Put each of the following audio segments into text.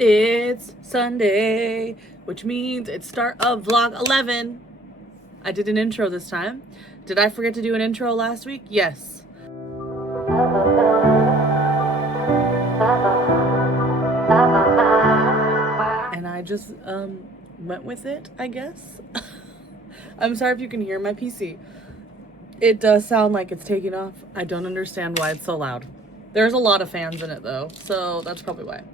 It's Sunday, which means it's start of vlog 11. I did an intro this time. Did I forget to do an intro last week? Yes. And I just went with it, I guess. I'm sorry if you can hear my PC. It does sound like it's taking off. I don't understand why it's so loud. There's a lot of fans in it though, so that's probably why.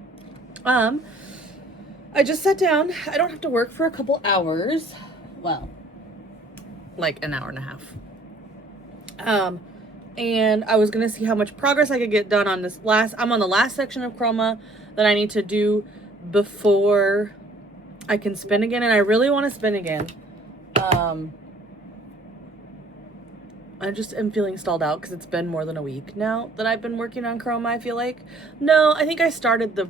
I just sat down. I don't have to work for a couple hours. Well, like an hour and a half. And I was gonna see how much progress I could get done on this I'm on the last section of chroma that I need to do before I can spin again, and I really want to spin again. I just am feeling stalled out because it's been more than a week now that I've been working on chroma, I feel like. No, I think I started the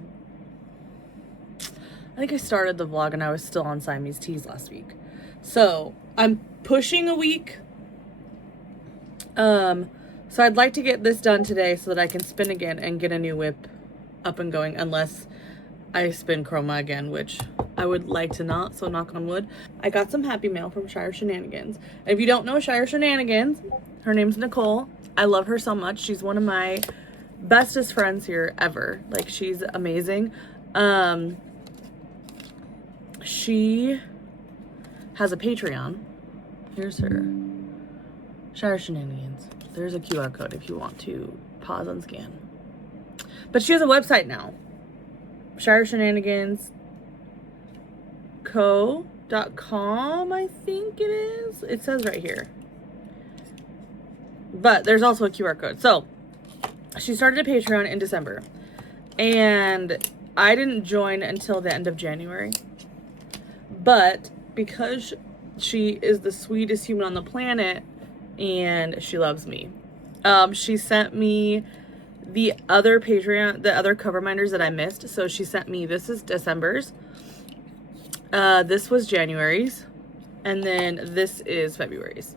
vlog and I was still on Siamese Teas last week. So I'm pushing a week. So I'd like to get this done today so that I can spin again and get a new whip up and going, unless I spin chroma again, which I would like to not, so knock on wood. I got some happy mail from Shire Shenanigans. And if you don't know Shire Shenanigans, her name's Nicole. I love her so much. She's one of my bestest friends here ever. Like, she's amazing. She has a Patreon. Here's her. Shire Shenanigans. There's a QR code if you want to pause and scan. But she has a website now. Shire Shenanigans co.com, I think it is. It says right here. But there's also a QR code. So she started a Patreon in December. And I didn't join until the end of January. But because she is the sweetest human on the planet and she loves me, she sent me the other cover minders that I missed. So she sent me, this is December's. This was January's. And then this is February's.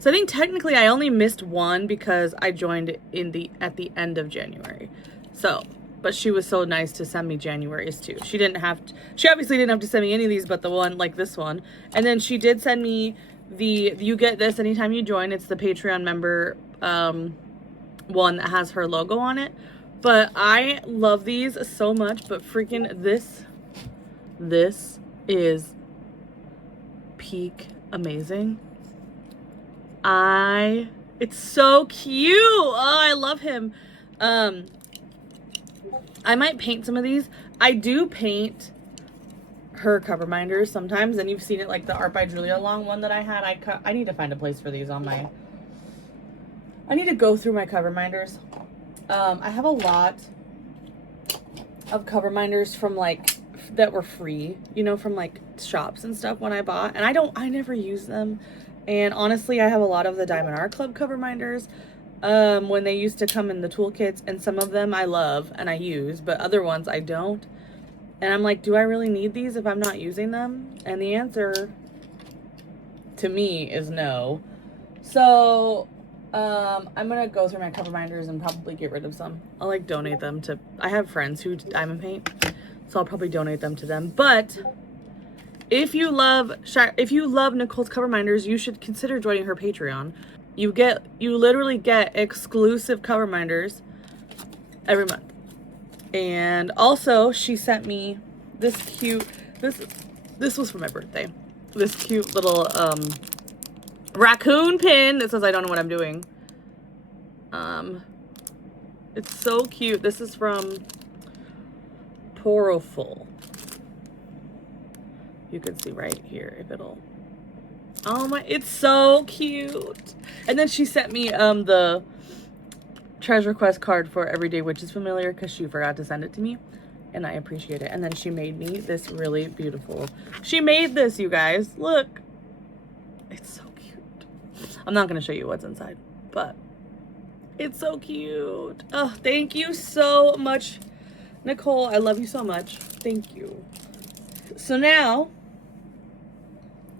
So I think technically I only missed one because I joined at the end of January. So, but she was so nice to send me January's too. She obviously didn't have to send me any of these, but the one, like this one. And then she did send me you get this anytime you join. It's the Patreon member one that has her logo on it. But I love these so much, but freaking this is peak amazing. It's so cute. Oh, I love him. I might paint some of these. I do paint her cover minders sometimes, and you've seen it, like the Art by Julia long one that I had. I need to find a place for these on my... I need to go through my cover minders. I have a lot of cover minders from that were free, from like shops and stuff when I bought, and I never use them. And honestly, I have a lot of the Diamond Art Club cover minders when they used to come in the toolkits, and some of them I love and I use, but other ones I don't. And I'm like, do I really need these if I'm not using them? And the answer to me is no. So I'm gonna go through my cover minders and probably get rid of some. I'll like donate them to, I have friends who diamond paint, so I'll probably donate them to them. But if you love Nicole's cover minders, you should consider joining her Patreon. You literally get exclusive cover minders every month. And also she sent me this cute, this was for my birthday. This cute little raccoon pin that says I don't know what I'm doing. It's so cute. This is from Poroful. You can see right here if it'll... Oh my, it's so cute. And then she sent me the treasure quest card for Everyday Witches Familiar because she forgot to send it to me, and I appreciate it. And then she made me this really beautiful... She made this, you guys. Look. It's so cute. I'm not going to show you what's inside, but it's so cute. Oh, thank you so much, Nicole. I love you so much. Thank you. So now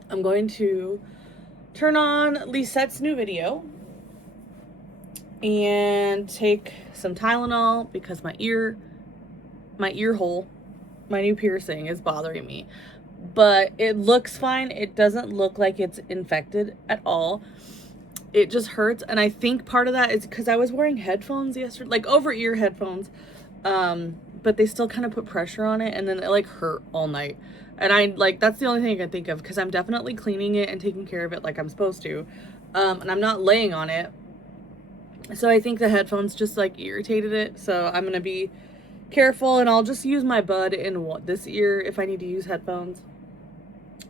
I'm going to turn on Lisette's new video and take some Tylenol because my ear my ear hole, my new piercing is bothering me. But it looks fine. It doesn't look like it's infected at all. It just hurts. And I think part of that is because I was wearing headphones yesterday, like over-ear headphones. But they still kind of put pressure on it, and then it like hurt all night. And I like, that's the only thing I can think of, because I'm definitely cleaning it and taking care of it like I'm supposed to. And I'm not laying on it. So I think the headphones just like irritated it. So I'm gonna be careful, and I'll just use my bud in this ear if I need to use headphones.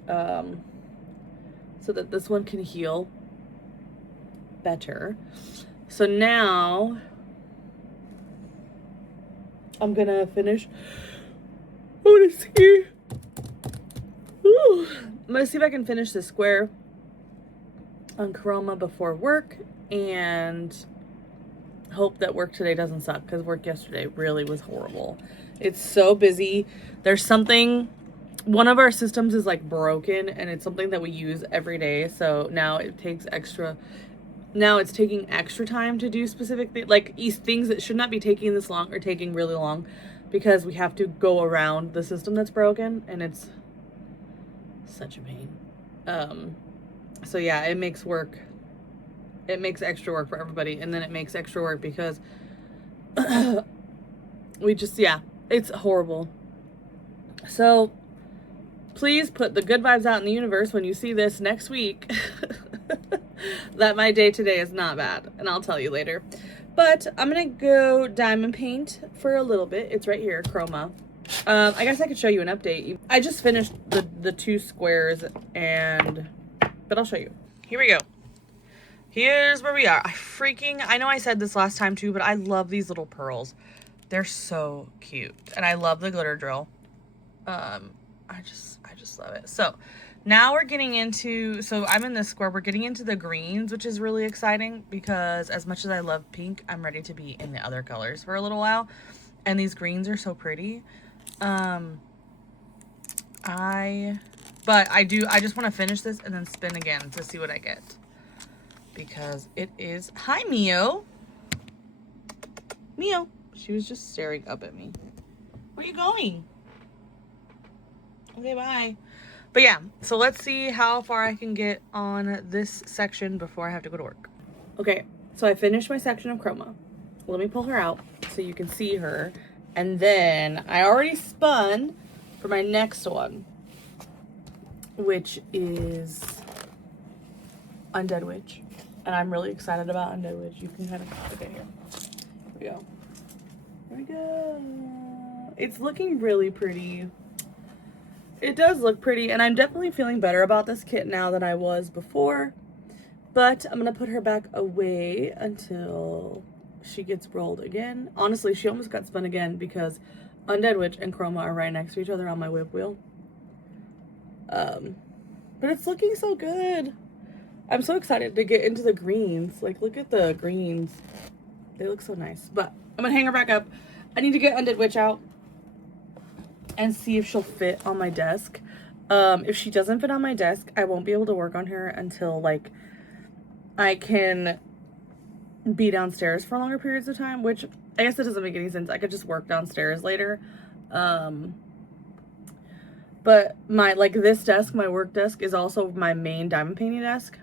So that this one can heal better. So now I'm gonna finish. I wanna see. Ooh. I'm gonna see if I can finish this square on Chroma before work, and hope that work today doesn't suck, because work yesterday really was horrible. It's so busy. There's something, one of our systems is like broken, and it's something that we use every day. So now it takes extra, now it's taking extra time to do specific things, like things that should not be taking this long or taking really long, because we have to go around the system that's broken, and it's such a pain. So yeah, it makes extra work for everybody, and then it makes extra work because we just, yeah, it's horrible. So please put the good vibes out in the universe when you see this next week that my day today is not bad, and I'll tell you later. But I'm gonna go diamond paint for a little bit. It's right here, Chroma. I guess I could show you an update. I just finished the 2 squares, but I'll show you. Here we go. Here's where we are. I know I said this last time too, but I love these little pearls. They're so cute. And I love the glitter drill. I just love it. So now we're getting into, so I'm in this square, we're getting into the greens, which is really exciting, because as much as I love pink, I'm ready to be in the other colors for a little while. And these greens are so pretty. I just want to finish this and then spin again to see what I get. Because it is, hi Mio. Mio, she was just staring up at me. Where are you going? Okay, bye. But yeah, so let's see how far I can get on this section before I have to go to work. Okay, so I finished my section of Chroma. Let me pull her out so you can see her. And then I already spun for my next one, which is Undead Witch. And I'm really excited about Undead Witch. You can kind of, okay, here we go. Here we go. It's looking really pretty. It does look pretty, and I'm definitely feeling better about this kit now than I was before. But I'm gonna put her back away until she gets rolled again. Honestly, she almost got spun again because Undead Witch and Chroma are right next to each other on my whip wheel. But it's looking so good. I'm so excited to get into the greens. Like, look at the greens. They look so nice. But I'm gonna hang her back up. I need to get Undead Witch out and see if she'll fit on my desk. If she doesn't fit on my desk, I won't be able to work on her until, like, I can be downstairs for longer periods of time, which I guess it doesn't make any sense. I could just work downstairs later. But my, like, this desk, my work desk, is also my main diamond painting desk.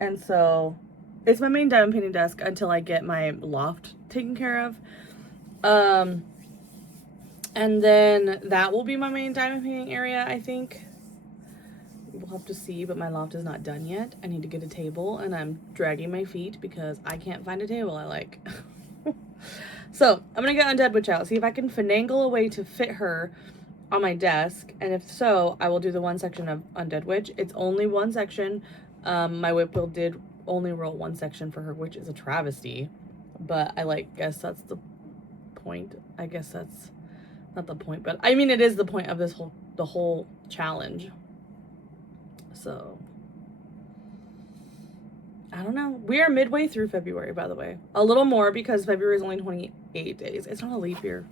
And so it's my main diamond painting desk until I get my loft taken care of. And then that will be my main diamond painting area, I think. We'll have to see, but my loft is not done yet. I need to get a table, and I'm dragging my feet because I can't find a table I like. So I'm gonna get Undead Witch out, see if I can finagle a way to fit her on my desk, and if so, I will do the one section of Undead Witch. It's only one section. My whip wheel did only roll one section for her, which is a travesty, but I guess that's the point. I guess that's not the point, but I mean, it is the point of the whole challenge. So I don't know. We are midway through February, by the way. A little more because February is only 28 days. It's not a leap year,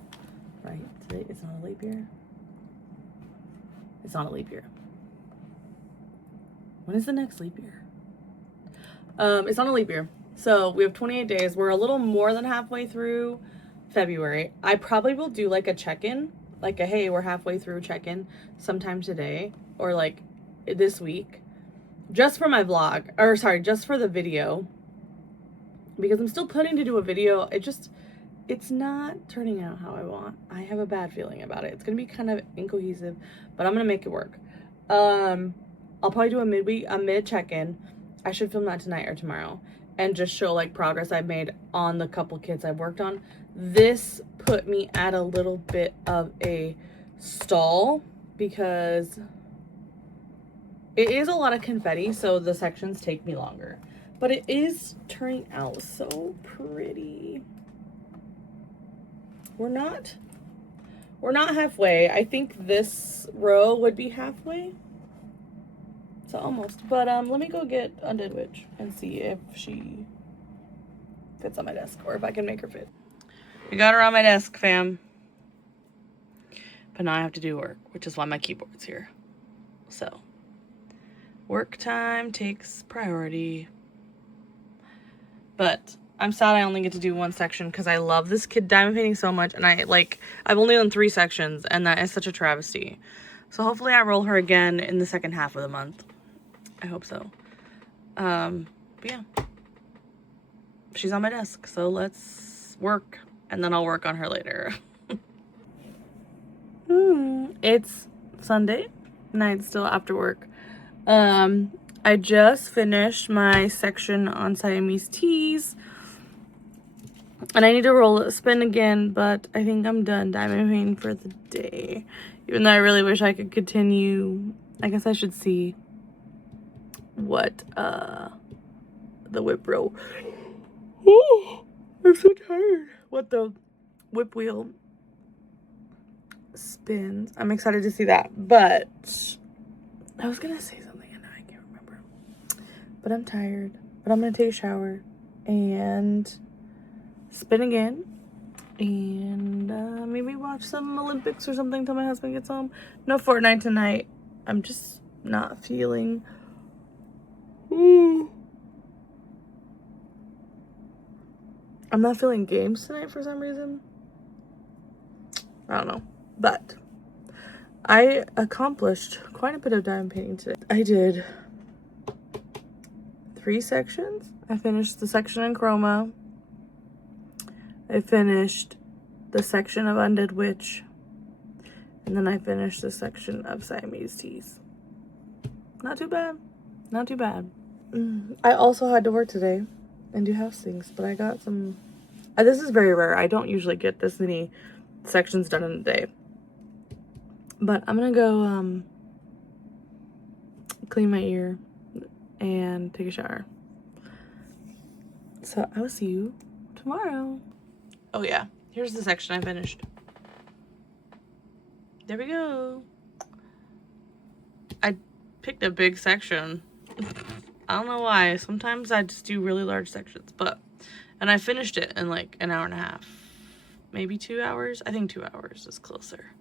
right? Today, it's not a leap year. It's not a leap year. When is the next leap year? It's not a leap year. So we have 28 days. We're a little more than halfway through February. I probably will do like a check-in, like a hey, we're halfway through check-in sometime today or like this week, just for my vlog, or sorry, just for the video, because I'm still planning to do a video. It's not turning out how I want. I have a bad feeling about it. It's gonna be kind of incohesive, but I'm gonna make it work. I'll probably do a mid check-in. I should film that tonight or tomorrow and just show like progress I've made on the couple kids I've worked on. This put me at a little bit of a stall because it is a lot of confetti, so the sections take me longer. But it is turning out so pretty. We're not halfway. I think this row would be halfway. So almost. But let me go get Undead Witch and see if she fits on my desk or if I can make her fit. We got her on my desk, fam. But now I have to do work, which is why my keyboard's here. So work time takes priority. But I'm sad I only get to do one section because I love this kid diamond painting so much, and I've only done 3 sections, and that is such a travesty. So hopefully I roll her again in the second half of the month. I hope so. But yeah. She's on my desk, so let's work, and then I'll work on her later. It's Sunday night, still after work. I just finished my section on Siamese teas. And I need to spin again, but I think I'm done diamond painting for the day. Even though I really wish I could continue. I guess I should see what the whip row. Oh, I'm so tired. What the whip wheel spins. I'm excited to see that. But I was gonna say something and now I can't remember. But I'm tired. But I'm gonna take a shower and spin again, and maybe watch some Olympics or something till my husband gets home. No Fortnite tonight. I'm just not feeling. I'm not feeling games tonight for some reason. I don't know, but I accomplished quite a bit of diamond painting today. I did 3 sections. I finished the section in chroma. I finished the section of Undead Witch, and then I finished the section of Siamese teas. Not too bad. Not too bad. I also had to work today and do house things, but I got some. This is very rare. I don't usually get this many sections done in a day. But I'm gonna go clean my ear and take a shower. So I will see you tomorrow. Oh yeah, here's the section I finished. There we go. I picked a big section. I don't know why. Sometimes I just do really large sections, and I finished it in like an hour and a half. Maybe 2 hours. I think 2 hours is closer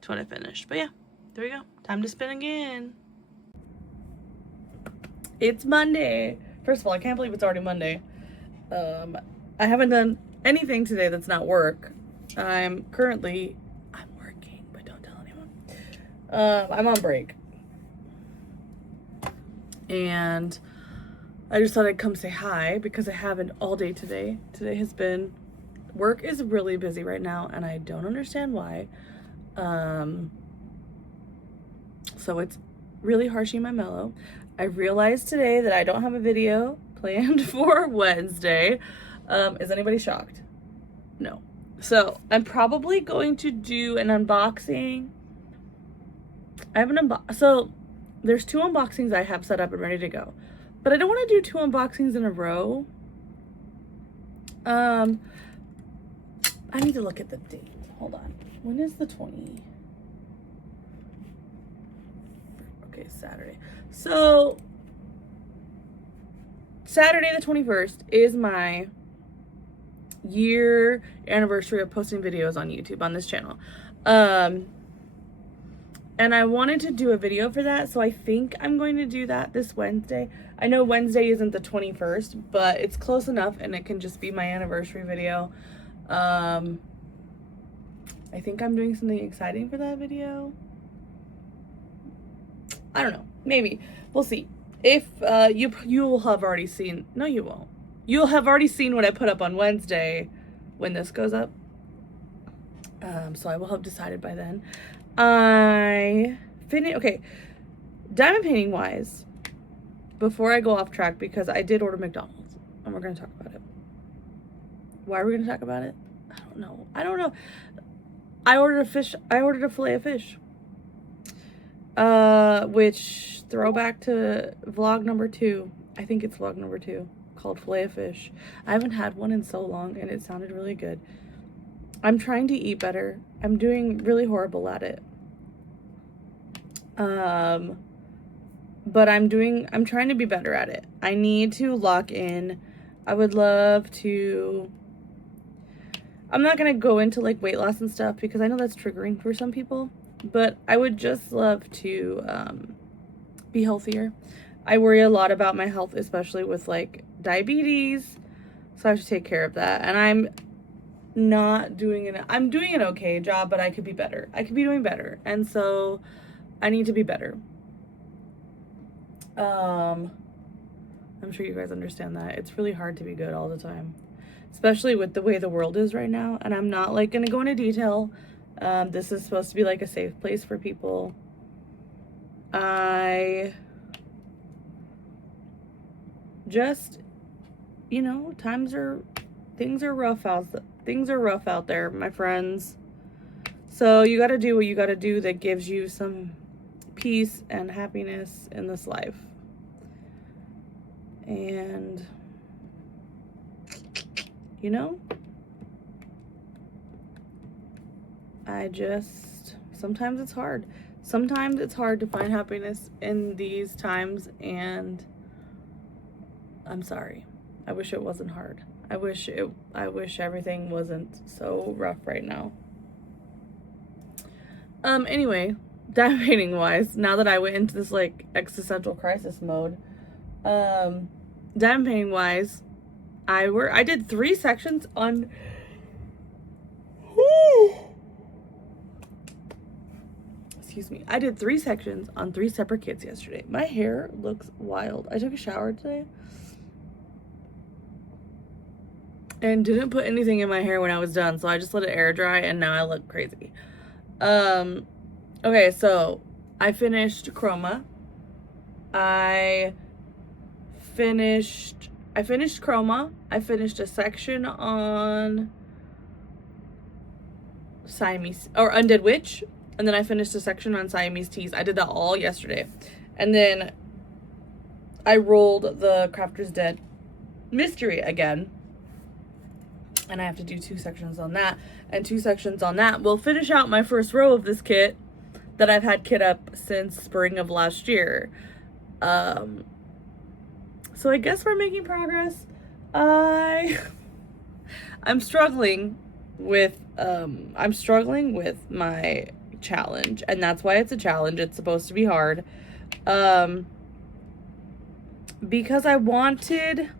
to what I finished. But yeah, there we go. Time to spin again. It's Monday. First of all, I can't believe it's already Monday. I haven't done anything today that's not work. I'm working, but don't tell anyone. I'm on break. And I just thought I'd come say hi because I haven't all day today. Today has been, work is really busy right now and I don't understand why. So it's really harshing my mellow. I realized today that I don't have a video planned for Wednesday. Is anybody shocked? No. So I'm probably going to do an unboxing. I have so there's 2 unboxings I have set up and ready to go, but I don't want to do 2 unboxings in a row. I need to look at the date. Hold on. When is the 20? Okay, Saturday. So Saturday the 21st is my year anniversary of posting videos on YouTube on this channel. And I wanted to do a video for that, so I think I'm going to do that this Wednesday. I know Wednesday isn't the 21st, but it's close enough and it can just be my anniversary video. I think I'm doing something exciting for that video. I don't know. Maybe. We'll see. If you'll have already seen, no you won't. You'll have already seen what I put up on Wednesday when this goes up. So I will have decided by then. Okay, diamond painting wise, before I go off track, because I did order McDonald's and we're going to talk about it. Why are we going to talk about it? I don't know. I ordered a fillet of fish. Which, throwback to vlog number 2. I think it's vlog number 2, called fillet of fish. I haven't had one in so long and it sounded really good. I'm trying to eat better. I'm doing really horrible at it. But I'm trying to be better at it. I need to lock in. I would love to, I'm not going to go into like weight loss and stuff because I know that's triggering for some people, but I would just love to be healthier. I worry a lot about my health, especially with like diabetes. So I have to take care of that. And I'm doing an okay job, but I could be better. I could be doing better. And so I need to be better. I'm sure you guys understand that. It's really hard to be good all the time, especially with the way the world is right now. And I'm not like going to go into detail. This is supposed to be like a safe place for people. I just, things are rough out there, my friends. So you got to do what you got to do that gives you some peace and happiness in this life. And sometimes it's hard. Sometimes it's hard to find happiness in these times, and I'm sorry. I wish it wasn't hard. I wish everything wasn't so rough right now. Anyway, diamond painting wise, now that I went into this like existential crisis mode, diamond painting wise, I did 3 sections on excuse me. I did 3 sections on 3 separate kits yesterday. My hair looks wild. I took a shower today and didn't put anything in my hair when I was done, so I just let it air dry and now I look crazy. Okay, so I finished Chroma. I finished Chroma. I finished a section on Siamese or Undead Witch, and then I finished a section on Siamese Teas. I did that all yesterday. And then I rolled the Crafter's Dead Mystery again. And I have to do 2 sections on that. And 2 sections on that will finish out my first row of this kit that I've had kit up since spring of last year. So I guess we're making progress. I'm struggling with my challenge, and that's why it's a challenge. It's supposed to be hard. Because I wanted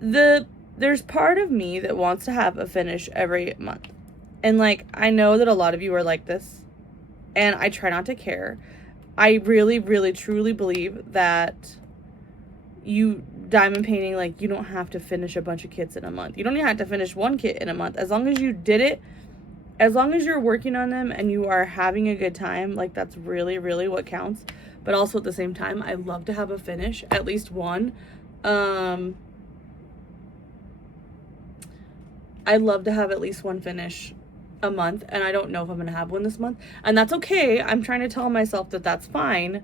there's part of me that wants to have a finish every month. And like, I know that a lot of you are like this, and I try not to care. I really, really, truly believe that diamond painting, like, you don't have to finish a bunch of kits in a month. You don't even have to finish 1 kit in a month. As long as you did it, as long as you're working on them and you are having a good time, like, that's really, really what counts. But also at the same time, I love to have a finish, at least one. I love to have at least 1 finish a month, and I don't know if I'm gonna have one this month, and that's okay. I'm trying to tell myself that that's fine.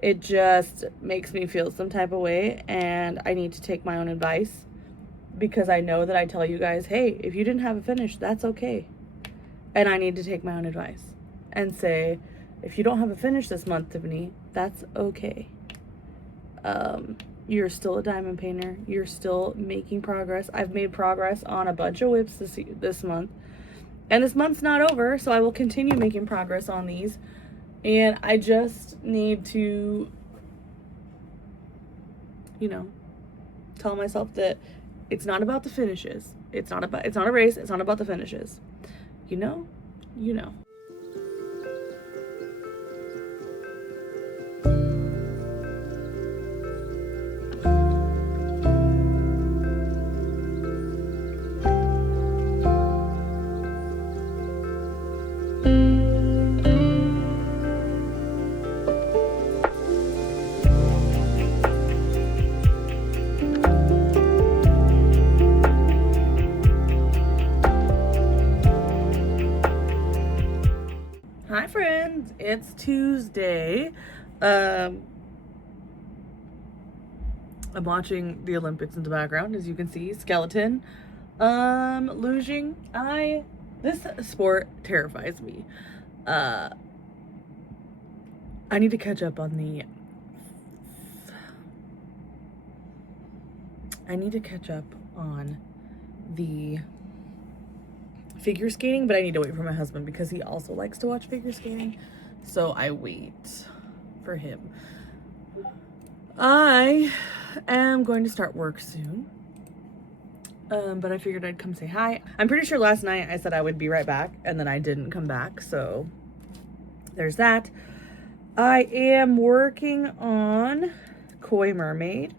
It just makes me feel some type of way, and I need to take my own advice, because I know that I tell you guys, hey, if you didn't have a finish, that's okay. And I need to take my own advice and say, if you don't have a finish this month, Tiffany, that's okay. You're still a diamond painter. You're still making progress. I've made progress on a bunch of whips this month. And this month's not over, so I will continue making progress on these. And I just need to, tell myself that it's not about the finishes. It's not a race. It's not about the finishes. You know? You know. Hi friends, it's Tuesday. I'm watching the Olympics in the background, as you can see. Skeleton, luging. This sport terrifies me. I need to catch up on the figure skating, but I need to wait for my husband because he also likes to watch figure skating, so I wait for him. I am going to start work soon, but I figured I'd come say hi. I'm pretty sure last night I said I would be right back, and then I didn't come back, so there's that. I am working on Koi Mermaid,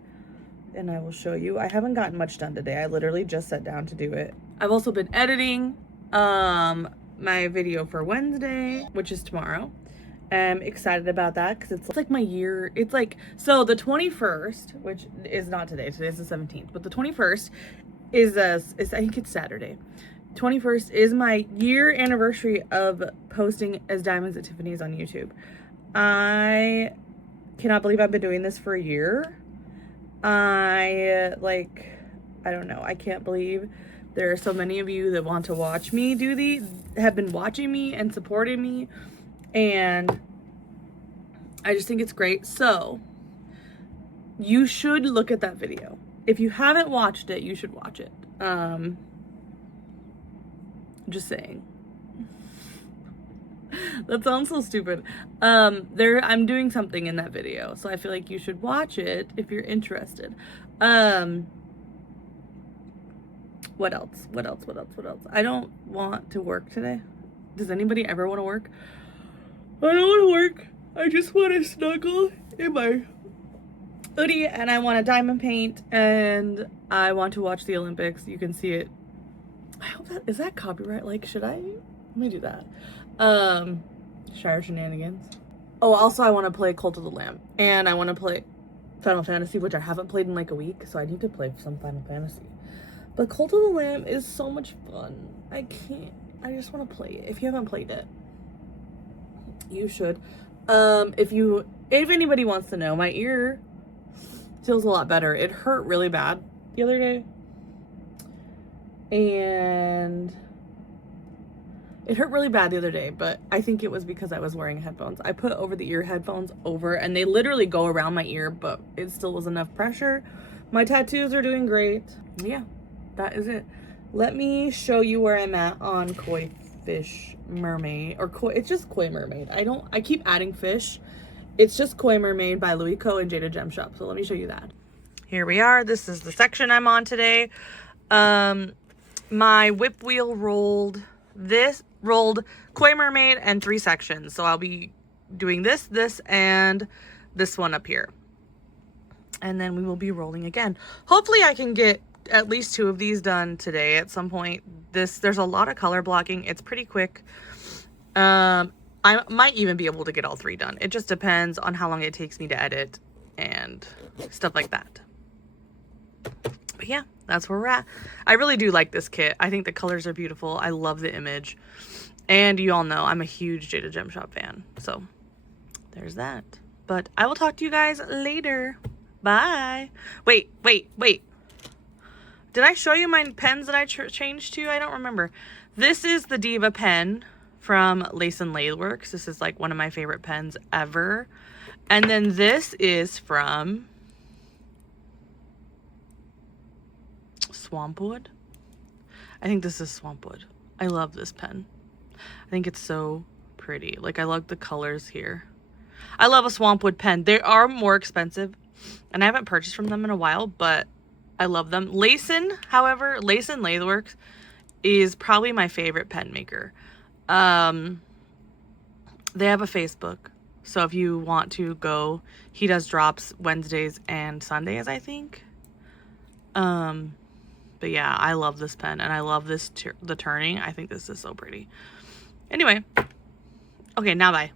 and I will show you. I haven't gotten much done today. I literally just sat down to do it. I've also been editing my video for Wednesday, which is tomorrow. I'm excited about that because it's like my year. It's like, so the 21st, which is not today, today's the 17th, but the 21st is I think it's Saturday. 21st is my year anniversary of posting as Diamonds at Tiffany's on YouTube. I cannot believe I've been doing this for a year. I don't know. I can't believe there are so many of you that want to watch me do these, have been watching me and supporting me, and I just think it's great. So you should look at that video. If you haven't watched it, you should watch it. Just saying. That sounds so stupid. I'm doing something in that video, so I feel like you should watch it if you're interested. What else? I don't want to work today. Does anybody ever want to work? I don't want to work. I just want to snuggle in my hoodie, and I want to diamond paint, and I want to watch the Olympics. You can see it. I hope is that copyright? Like, should I? Let me do that. Shire Shenanigans. Oh, also I want to play Cult of the Lamb, and I want to play Final Fantasy, which I haven't played in like a week, so I need to play some Final Fantasy. But Cult of the Lamb is so much fun. I just want to play it. If you haven't played it, you should. If anybody wants to know, my ear feels a lot better. It hurt really bad the other day, and it hurt really bad the other day, but I think it was because I was wearing headphones. I put over the ear headphones over, and they literally go around my ear, but it still was enough pressure. My tattoos are doing great. Yeah, that is it. Let me show you where I'm at on Koi Fish Mermaid, or Koi, it's just Koi Mermaid. I keep adding fish. It's just Koi Mermaid by Louis Co and Jada Gem Shop. So let me show you that. Here we are. This is the section I'm on today. My whip wheel rolled Koi Mermaid and 3 sections. So I'll be doing this, and this one up here. And then we will be rolling again. Hopefully I can get at least 2 of these done today at some point. There's a lot of color blocking. It's pretty quick. I might even be able to get all 3 done. It just depends on how long it takes me to edit and stuff like that. But yeah, that's where we're at. I really do like this kit. I think the colors are beautiful. I love the image. And you all know I'm a huge Jada Gem Shop fan. So there's that. But I will talk to you guys later. Bye. Wait. Did I show you my pens that I changed to? I don't remember. This is the Diva pen from Lace and Lathe Works. This is like one of my favorite pens ever. And then this is from Swampwood. I think this is Swampwood. I love this pen. I think it's so pretty. Like, I love the colors here. I love a Swampwood pen. They are more expensive, and I haven't purchased from them in a while, but I love them. Layson, however, Layson Lathe-Works is probably my favorite pen maker. They have a Facebook, so if you want to go, he does drops Wednesdays and Sundays, I think. But yeah, I love this pen, and I love this the turning. I think this is so pretty. Anyway, okay, now bye.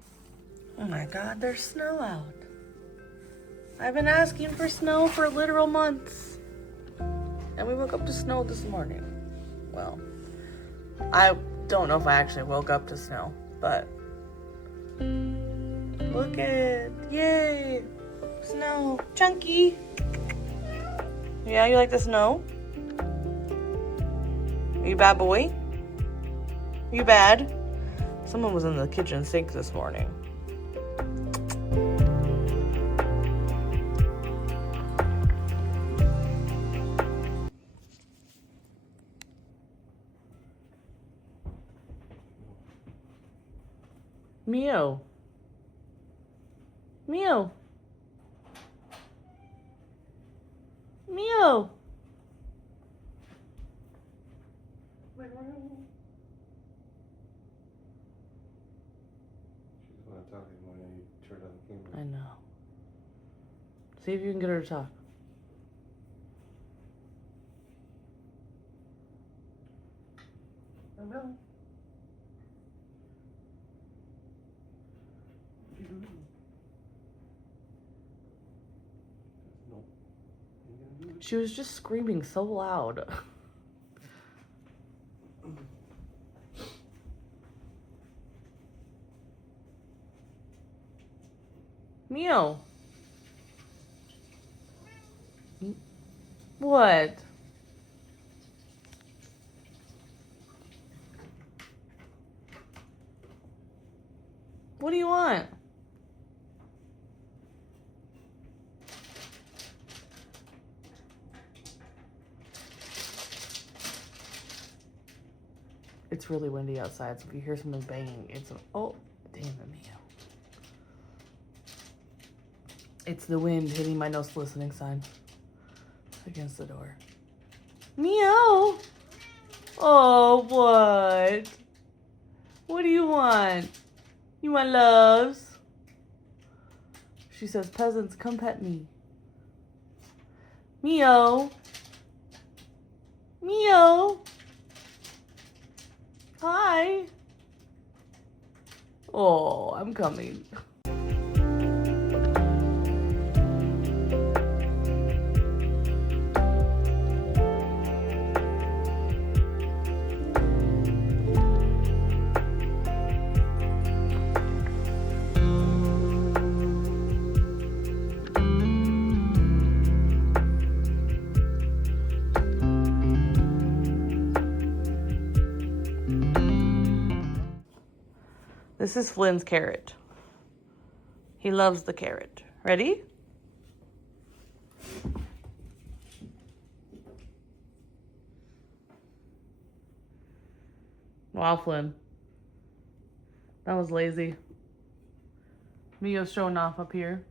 Oh my God, there's snow out. I've been asking for snow for literal months, and we woke up to snow this morning. Well, I don't know if I actually woke up to snow, but look at, yay, snow, chunky. Yeah, you like the snow? Are you a bad boy? Are you bad? Someone was in the kitchen sink this morning. Meow. Meow. Meow. I know. See if you can get her to talk. Hello. She was just screaming so loud. Meow. What? What do you want? It's really windy outside, so if you hear something banging, it's oh, damn it, Mia. It's the wind hitting my no listening sign against the door. Meow. Oh, what? What do you want? You want loves? She says, peasants, come pet me. Meow. Meow. Hi. Oh, I'm coming. This is Flynn's carrot. He loves the carrot. Ready? Wow, Flynn. That was lazy. Mio's showing off up here.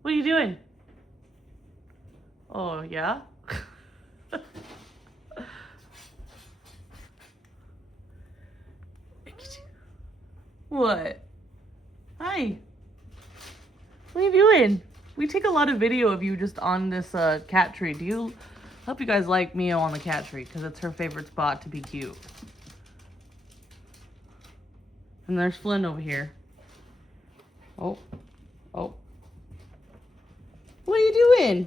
What are you doing? Oh, yeah? What? Hi. What are you doing? We take a lot of video of you just on this cat tree. Hope you guys like Mio on the cat tree because it's her favorite spot to be cute. And there's Flynn over here. Oh. Oh. What are you doing?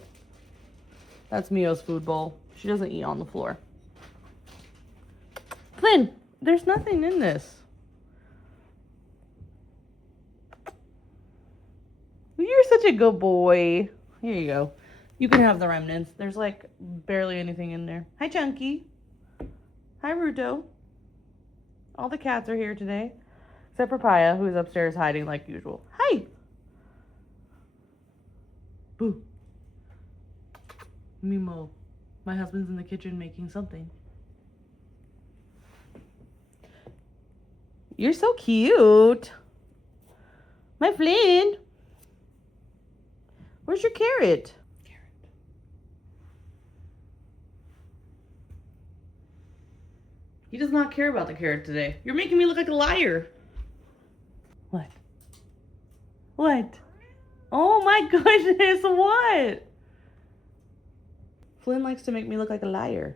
That's Mio's food bowl. She doesn't eat on the floor. Flynn, there's nothing in this. You're such a good boy. Here you go. You can have the remnants. There's like barely anything in there. Hi, Chunky. Hi, Ruto. All the cats are here today. Except for Paya, who is upstairs hiding like usual. Hi. Boo. Mimo. My husband's in the kitchen making something. You're so cute. My Flynn. Where's your carrot? He does not care about the carrot today. You're making me look like a liar. What? What? Oh my goodness, what? Flynn likes to make me look like a liar.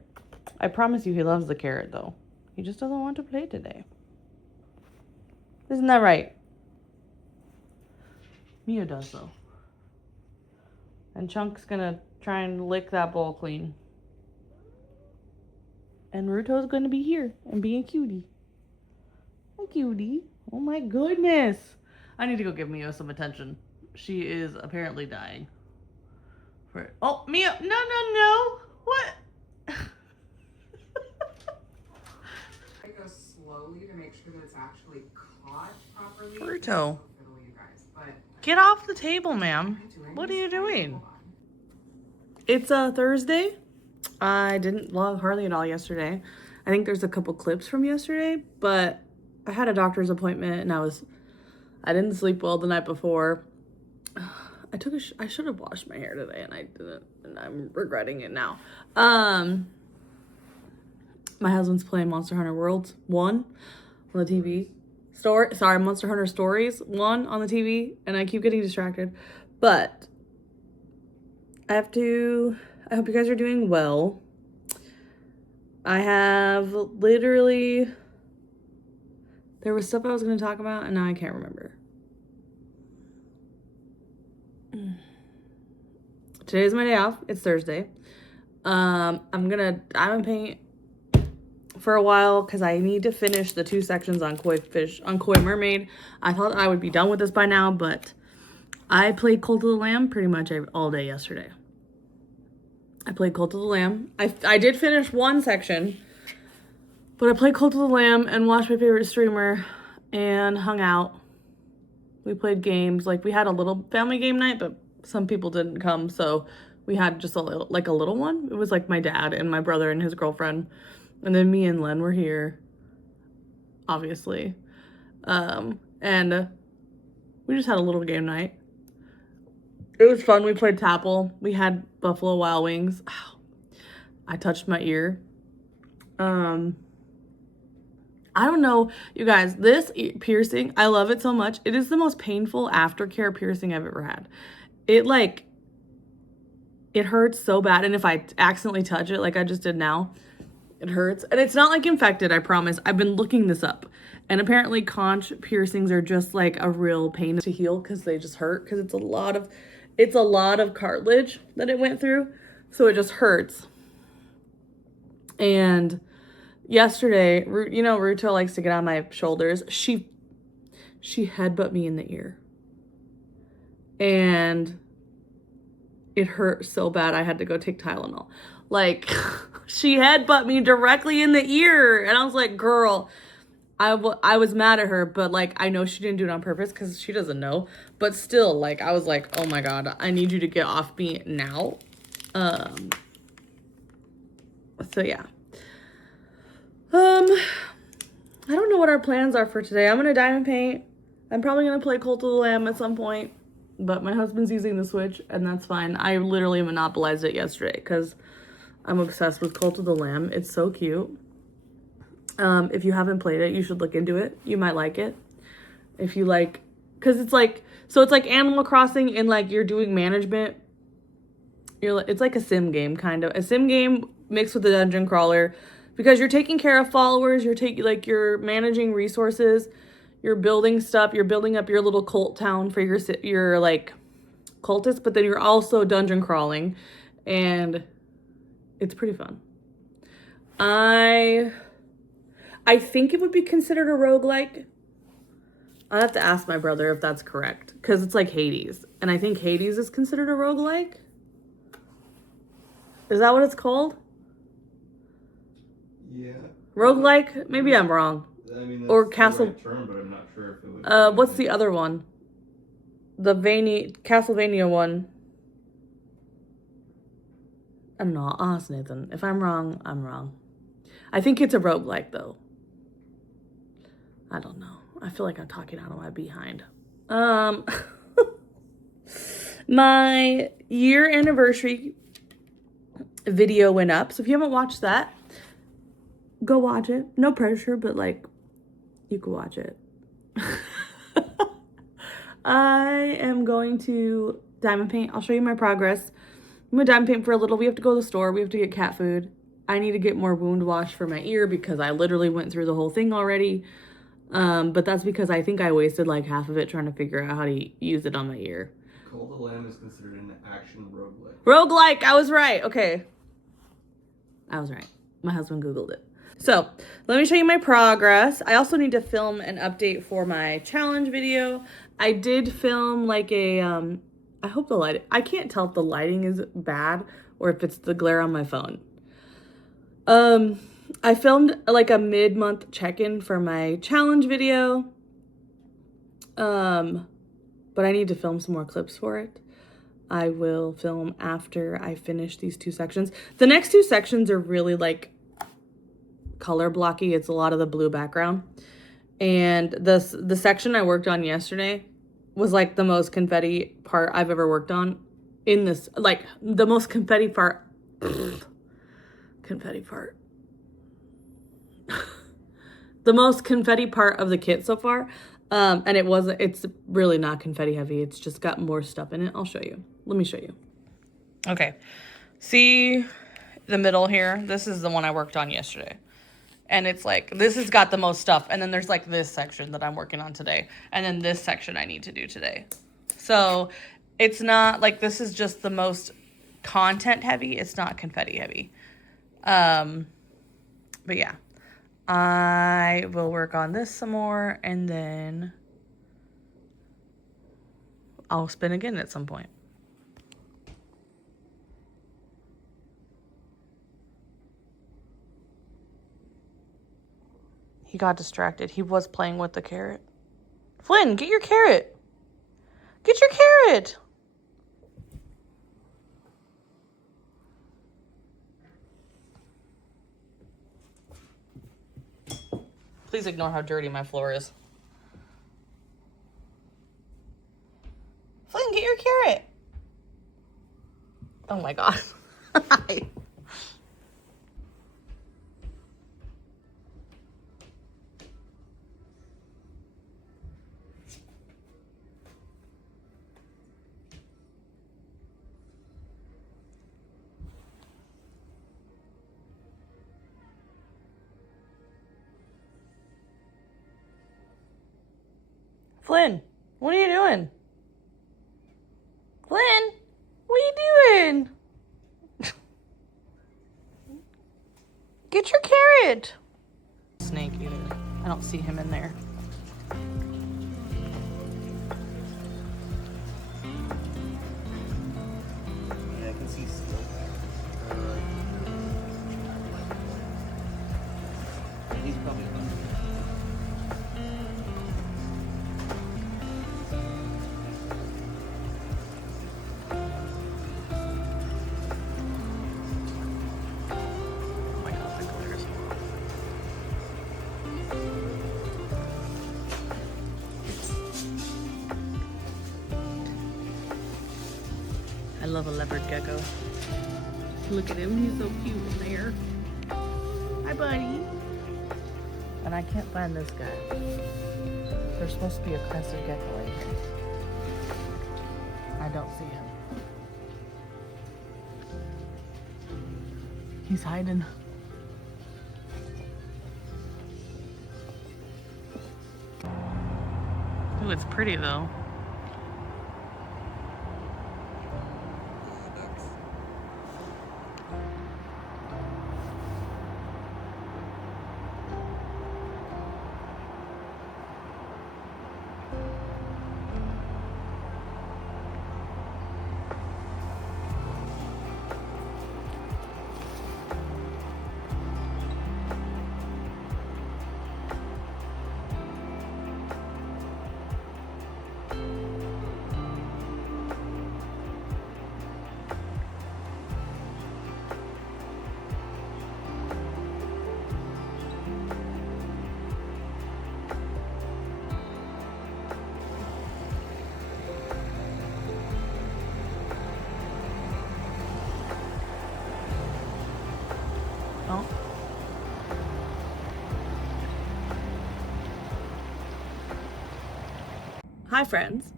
I promise you he loves the carrot though. He just doesn't want to play today. Isn't that right? Mia does though. And Chunk's gonna try and lick that bowl clean. And Ruto's gonna be here and be a cutie. A cutie. Oh my goodness. I need to go give Mia some attention. She is apparently dying. Oh, Mia, no. What? I go slowly to make sure that it's actually caught properly. Ruto, get off the table, ma'am. What are you doing? It's a Thursday. I didn't vlog hardly at all yesterday. I think there's a couple clips from yesterday, but I had a doctor's appointment and I didn't sleep well the night before. I should have washed my hair today and I didn't, and I'm regretting it now. My husband's playing Monster Hunter World 1 on the TV. Monster Hunter Stories 1 on the TV, and I keep getting distracted. But I hope you guys are doing well. I have literally, there was stuff I was going to talk about and now I can't remember. Today's my day off. It's Thursday. I'm gonna diamond paint for a while because I need to finish the 2 sections on koi mermaid. I thought I would be done with this by now, but I played Cult of the Lamb pretty much all day yesterday. I played Cult of the Lamb. I did finish 1 section, but I played Cult of the Lamb and watched my favorite streamer and hung out. We played games. Like, we had a little family game night, but some people didn't come, so we had just a little one. It was like my dad and my brother and his girlfriend, and then me and Len were here, obviously. And we just had a little game night. It was fun. We played Tapple. We had Buffalo Wild Wings. Ow. I touched my ear. I don't know, you guys, this piercing, I love it so much. It is the most painful aftercare piercing I've ever had. It hurts so bad. And if I accidentally touch it like I just did now, it hurts. And it's not like infected, I promise. I've been looking this up. And apparently conch piercings are just like a real pain to heal because they just hurt. Because it's a lot of cartilage that it went through. So it just hurts. And yesterday, you know, Ruto likes to get on my shoulders. She headbutted me in the ear. And it hurt so bad I had to go take Tylenol. Like, she headbutted me directly in the ear. And I was like, girl, I was mad at her, but like, I know she didn't do it on purpose because she doesn't know. But still, like, I was like, oh my God, I need you to get off me now. So yeah. I don't know what our plans are for today. I'm going to diamond paint. I'm probably going to play Cult of the Lamb at some point. But my husband's using the Switch, and that's fine. I literally monopolized it yesterday because I'm obsessed with Cult of the Lamb. It's so cute. If you haven't played it, you should look into it. You might like it. If you like, because it's like Animal Crossing and like you're doing management. It's like a sim game, kind of. A sim game mixed with a dungeon crawler. Because you're taking care of followers, you're managing resources, you're building stuff, you're building up your little cult town for your like cultists, but then you're also dungeon crawling, and it's pretty fun. I think it would be considered a roguelike. I'll have to ask my brother if that's correct, because it's like Hades, and I think Hades is considered a roguelike. Is that what it's called? Yeah. Roguelike? Maybe I'm wrong. I mean, that's or Castle. The right term, but I'm not sure if it would. What's the other one? The Castlevania one. I don't know. I'll ask Nathan. If I'm wrong, I'm wrong. I think it's a roguelike though. I don't know. I feel like I'm talking out of my behind. My year anniversary video went up. So if you haven't watched that, go watch it. No pressure, but like, you can watch it. I am going to diamond paint. I'll show you my progress. I'm gonna diamond paint for a little. We have to go to the store. We have to get cat food. I need to get more wound wash for my ear because I literally went through the whole thing already. But that's because I think I wasted like half of it trying to figure out how to use it on my ear. Call of the Lamb is considered an action roguelike. Roguelike! I was right. Okay. I was right. My husband Googled it. So, let me show you my progress. I also need to film an update for my challenge video. I did film like a, I hope the light, I can't tell if the lighting is bad or if it's the glare on my phone. I filmed like a mid-month check-in for my challenge video. But I need to film some more clips for it. I will film after I finish these 2 sections. The next 2 sections are really like color blocky. It's a lot of the blue background. And the section I worked on yesterday was like the most confetti part I've ever worked on in this, like the most confetti part. Confetti part. The most confetti part of the kit so far. And it's really not confetti heavy. It's just got more stuff in it. I'll show you. Let me show you. Okay. See the middle here? This is the one I worked on yesterday. And it's like, this has got the most stuff. And then there's like this section that I'm working on today. And then this section I need to do today. So it's not like, this is just the most content heavy. It's not confetti heavy. But yeah, I will work on this some more and then I'll spin again at some point. He got distracted. He was playing with the carrot. Flynn, get your carrot. Get your carrot. Please ignore how dirty my floor is. Flynn, get your carrot. Oh my God. Flynn, what are you doing? Flynn, what are you doing? Get your carrot. Snake either. I don't see him in there. Yeah, I can see steel back. He's probably hungry. I love a leopard gecko. Look at him, he's so cute in there. Hi, buddy. And I can't find this guy. There's supposed to be a crested gecko right here. I don't see him. He's hiding. Ooh, it's pretty though. Hi friends,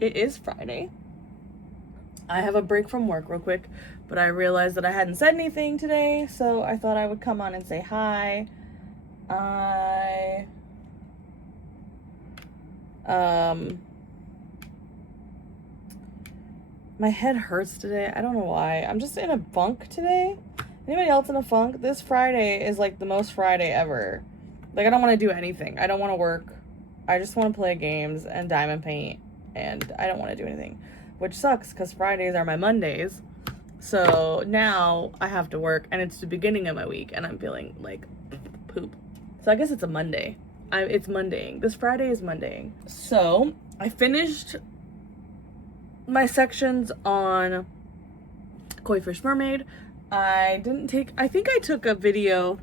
it is Friday. I have a break from work real quick, but I realized that I hadn't said anything today, so I thought I would come on and say hi. My head hurts today. I don't know why. I'm just in a funk today. Anybody else in a funk? This Friday is like the most Friday ever. Like, I don't want to do anything. I don't want to work. I just want to play games and diamond paint, and I don't want to do anything, which sucks because Fridays are my Mondays. So now I have to work, and it's the beginning of my week, and I'm feeling like poop. So I guess it's a Monday. It's Mondaying. This Friday is Mondaying. So I finished my sections on Koi Fish Mermaid. I think I took a video.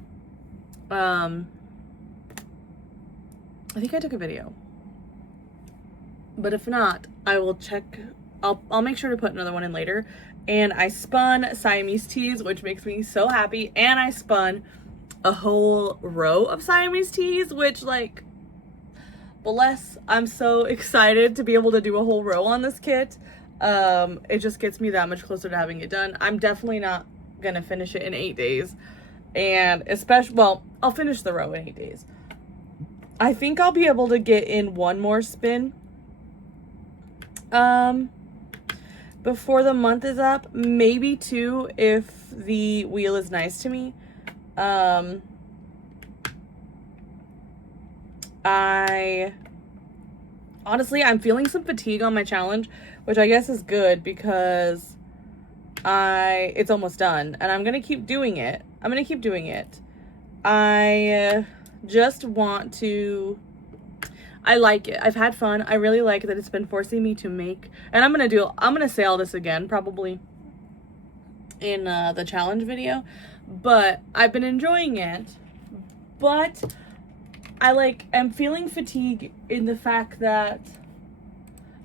I think I took a video. But if not, I will check. I'll make sure to put another one in later. And I spun Siamese teas, which makes me so happy. And I spun a whole row of Siamese teas, which, like, bless, I'm so excited to be able to do a whole row on this kit. It just gets me that much closer to having it done. I'm definitely not gonna finish it in 8 days, and well, I'll finish the row in 8 days. I think I'll be able to get in one more spin before the month is up, maybe two if the wheel is nice to me. Honestly, I'm feeling some fatigue on my challenge, which I guess is good because it's almost done, and I'm gonna keep doing it. I just want to. I like it. I've had fun. I really like that it's been forcing me to make, and I'm gonna say all this again probably in the challenge video, but I've been enjoying it. But I'm feeling fatigue in the fact that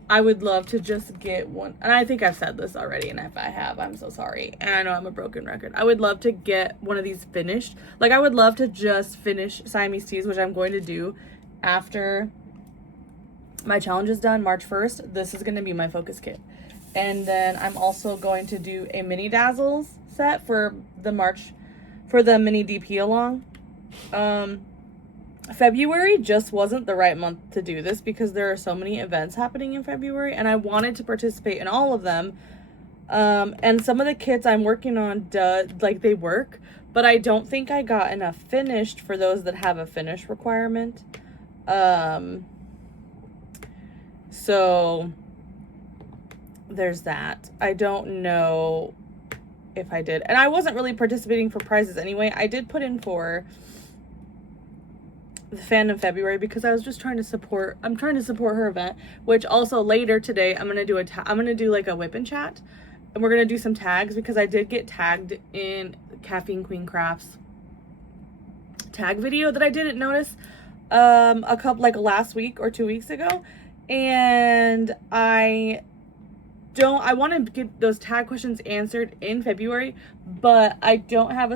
I would love to just get one, and I think I've said this already, and if I have, I'm so sorry, and I know I'm a broken record. I would love to get one of these finished. Like, I would love to just finish Siamese teas, which I'm going to do after my challenge is done, March 1st. This is going to be my focus kit. And then I'm also going to do a mini dazzles set for the mini DP along. February just wasn't the right month to do this because there are so many events happening in February, and I wanted to participate in all of them. And some of the kits I'm working on, they work, but I don't think I got enough finished for those that have a finish requirement. So there's that. I don't know if I did, and I wasn't really participating for prizes anyway. I did put in for the Fandom February because I was just trying to support her event, which also later today I'm gonna do like a whip and chat, and we're gonna do some tags because I did get tagged in Caffeine Queen Crafts tag video that I didn't notice a couple, like, last week or 2 weeks ago, and I want to get those tag questions answered in February, but I don't have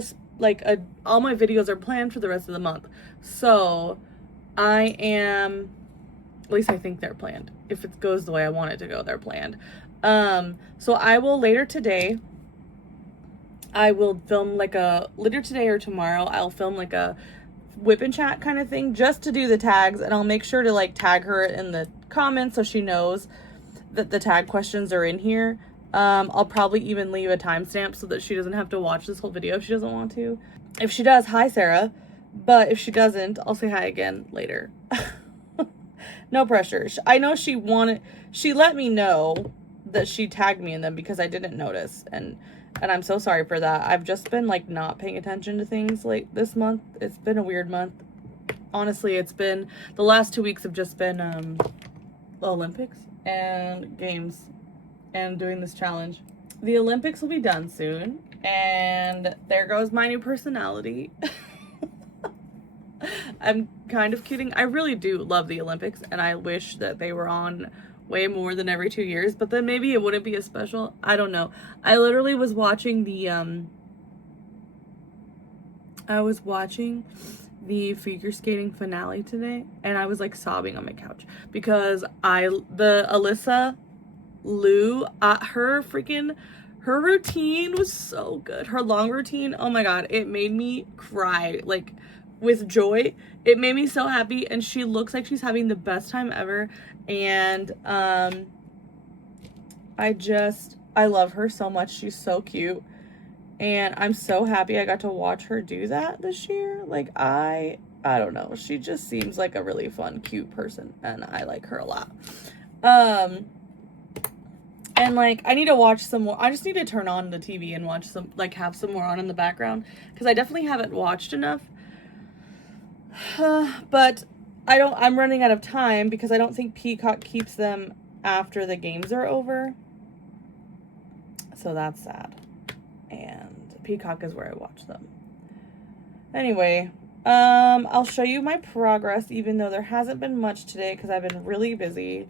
all my videos are planned for the rest of the month. So at least I think they're planned. If it goes the way I want it to go, they're planned. So I will later today film later today or tomorrow, I'll film like a whip and chat kind of thing just to do the tags, and I'll make sure to tag her in the comments so she knows that the tag questions are in here. I'll probably even leave a timestamp so that she doesn't have to watch this whole video if she doesn't want to. If she does, hi Sarah, but if she doesn't, I'll say hi again later. No pressure. I know she let me know that she tagged me in them because I didn't notice, and I'm so sorry for that. I've just been not paying attention to things this month. It's been a weird month. Honestly, the last 2 weeks have just been Olympics and games and doing this challenge. The Olympics will be done soon, and there goes my new personality. I'm kind of kidding. I really do love the Olympics, and I wish that they were on way more than every 2 years, but then maybe it wouldn't be as special. I don't know. I literally was watching the figure skating finale today, and I was like sobbing on my couch because the Alyssa Liu, her routine was so good. Her long routine, oh my god, it made me cry like with joy. It made me so happy, and she looks like she's having the best time ever. And I love her so much. She's so cute, and I'm so happy I got to watch her do that this year. Like I don't know, she just seems like a really fun, cute person, and I like her a lot. And like I need to watch some more. I just need to turn on the TV and watch some, like have some more on in the background, because I definitely haven't watched enough. But I'm running out of time because I don't think Peacock keeps them after the games are over. So that's sad. And Peacock is where I watch them. Anyway, I'll show you my progress, even though there hasn't been much today because I've been really busy.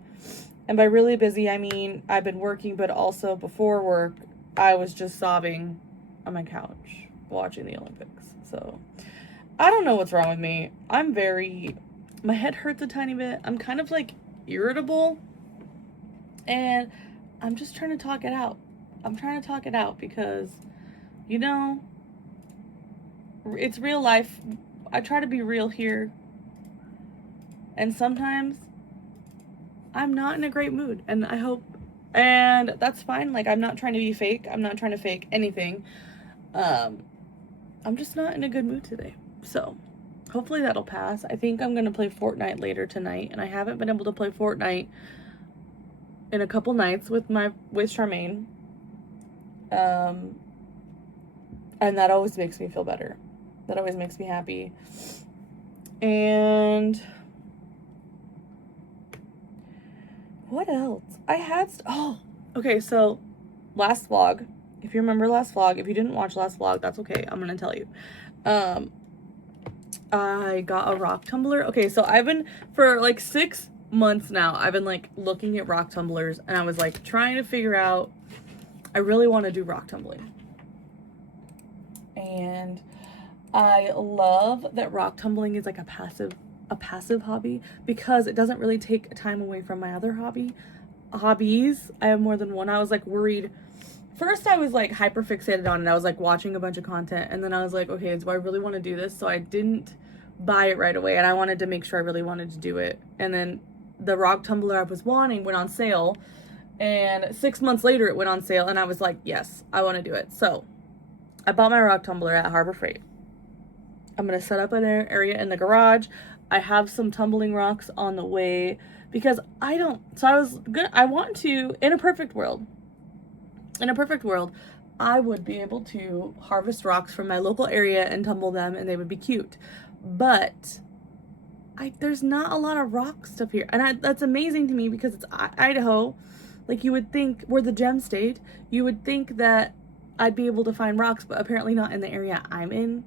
And by really busy, I mean I've been working, but also before work, I was just sobbing on my couch watching the Olympics. So I don't know what's wrong with me. My head hurts a tiny bit. I'm kind of like irritable, and I'm just trying to talk it out. I'm trying to talk it out because, you know, it's real life. I try to be real here. And sometimes I'm not in a great mood, and and that's fine. Like, I'm not trying to be fake. I'm not trying to fake anything. I'm just not in a good mood today. So hopefully that'll pass. I think I'm going to play Fortnite later tonight, and I haven't been able to play Fortnite in a couple nights with Charmaine. And that always makes me feel better. That always makes me happy. And what else? Okay, so last vlog, if you remember last vlog, if you didn't watch last vlog, that's okay. I'm going to tell you. I got a rock tumbler. Okay, so for like 6 months now, I've been like looking at rock tumblers, and I was like trying to figure out, I really want to do rock tumbling. And I love that rock tumbling is like a passive hobby, because it doesn't really take time away from my other hobbies. I have more than one. I was like worried. First I was like hyper fixated on it. I was like watching a bunch of content, and then I was like, okay, do I really want to do this? So I didn't buy it right away, and I wanted to make sure I really wanted to do it. And then the rock tumbler I was wanting went on sale, and 6 months later it went on sale, and I was like, yes, I want to do it. So I bought my rock tumbler at Harbor Freight. I'm going to set up an area in the garage. I have some tumbling rocks on the way, because I want to, in a perfect world, I would be able to harvest rocks from my local area and tumble them, and they would be cute. But there's not a lot of rock stuff here, and that's amazing to me, because it's Idaho. Like, you would think we're the gem state. You would think that I'd be able to find rocks, but apparently not in the area I'm in.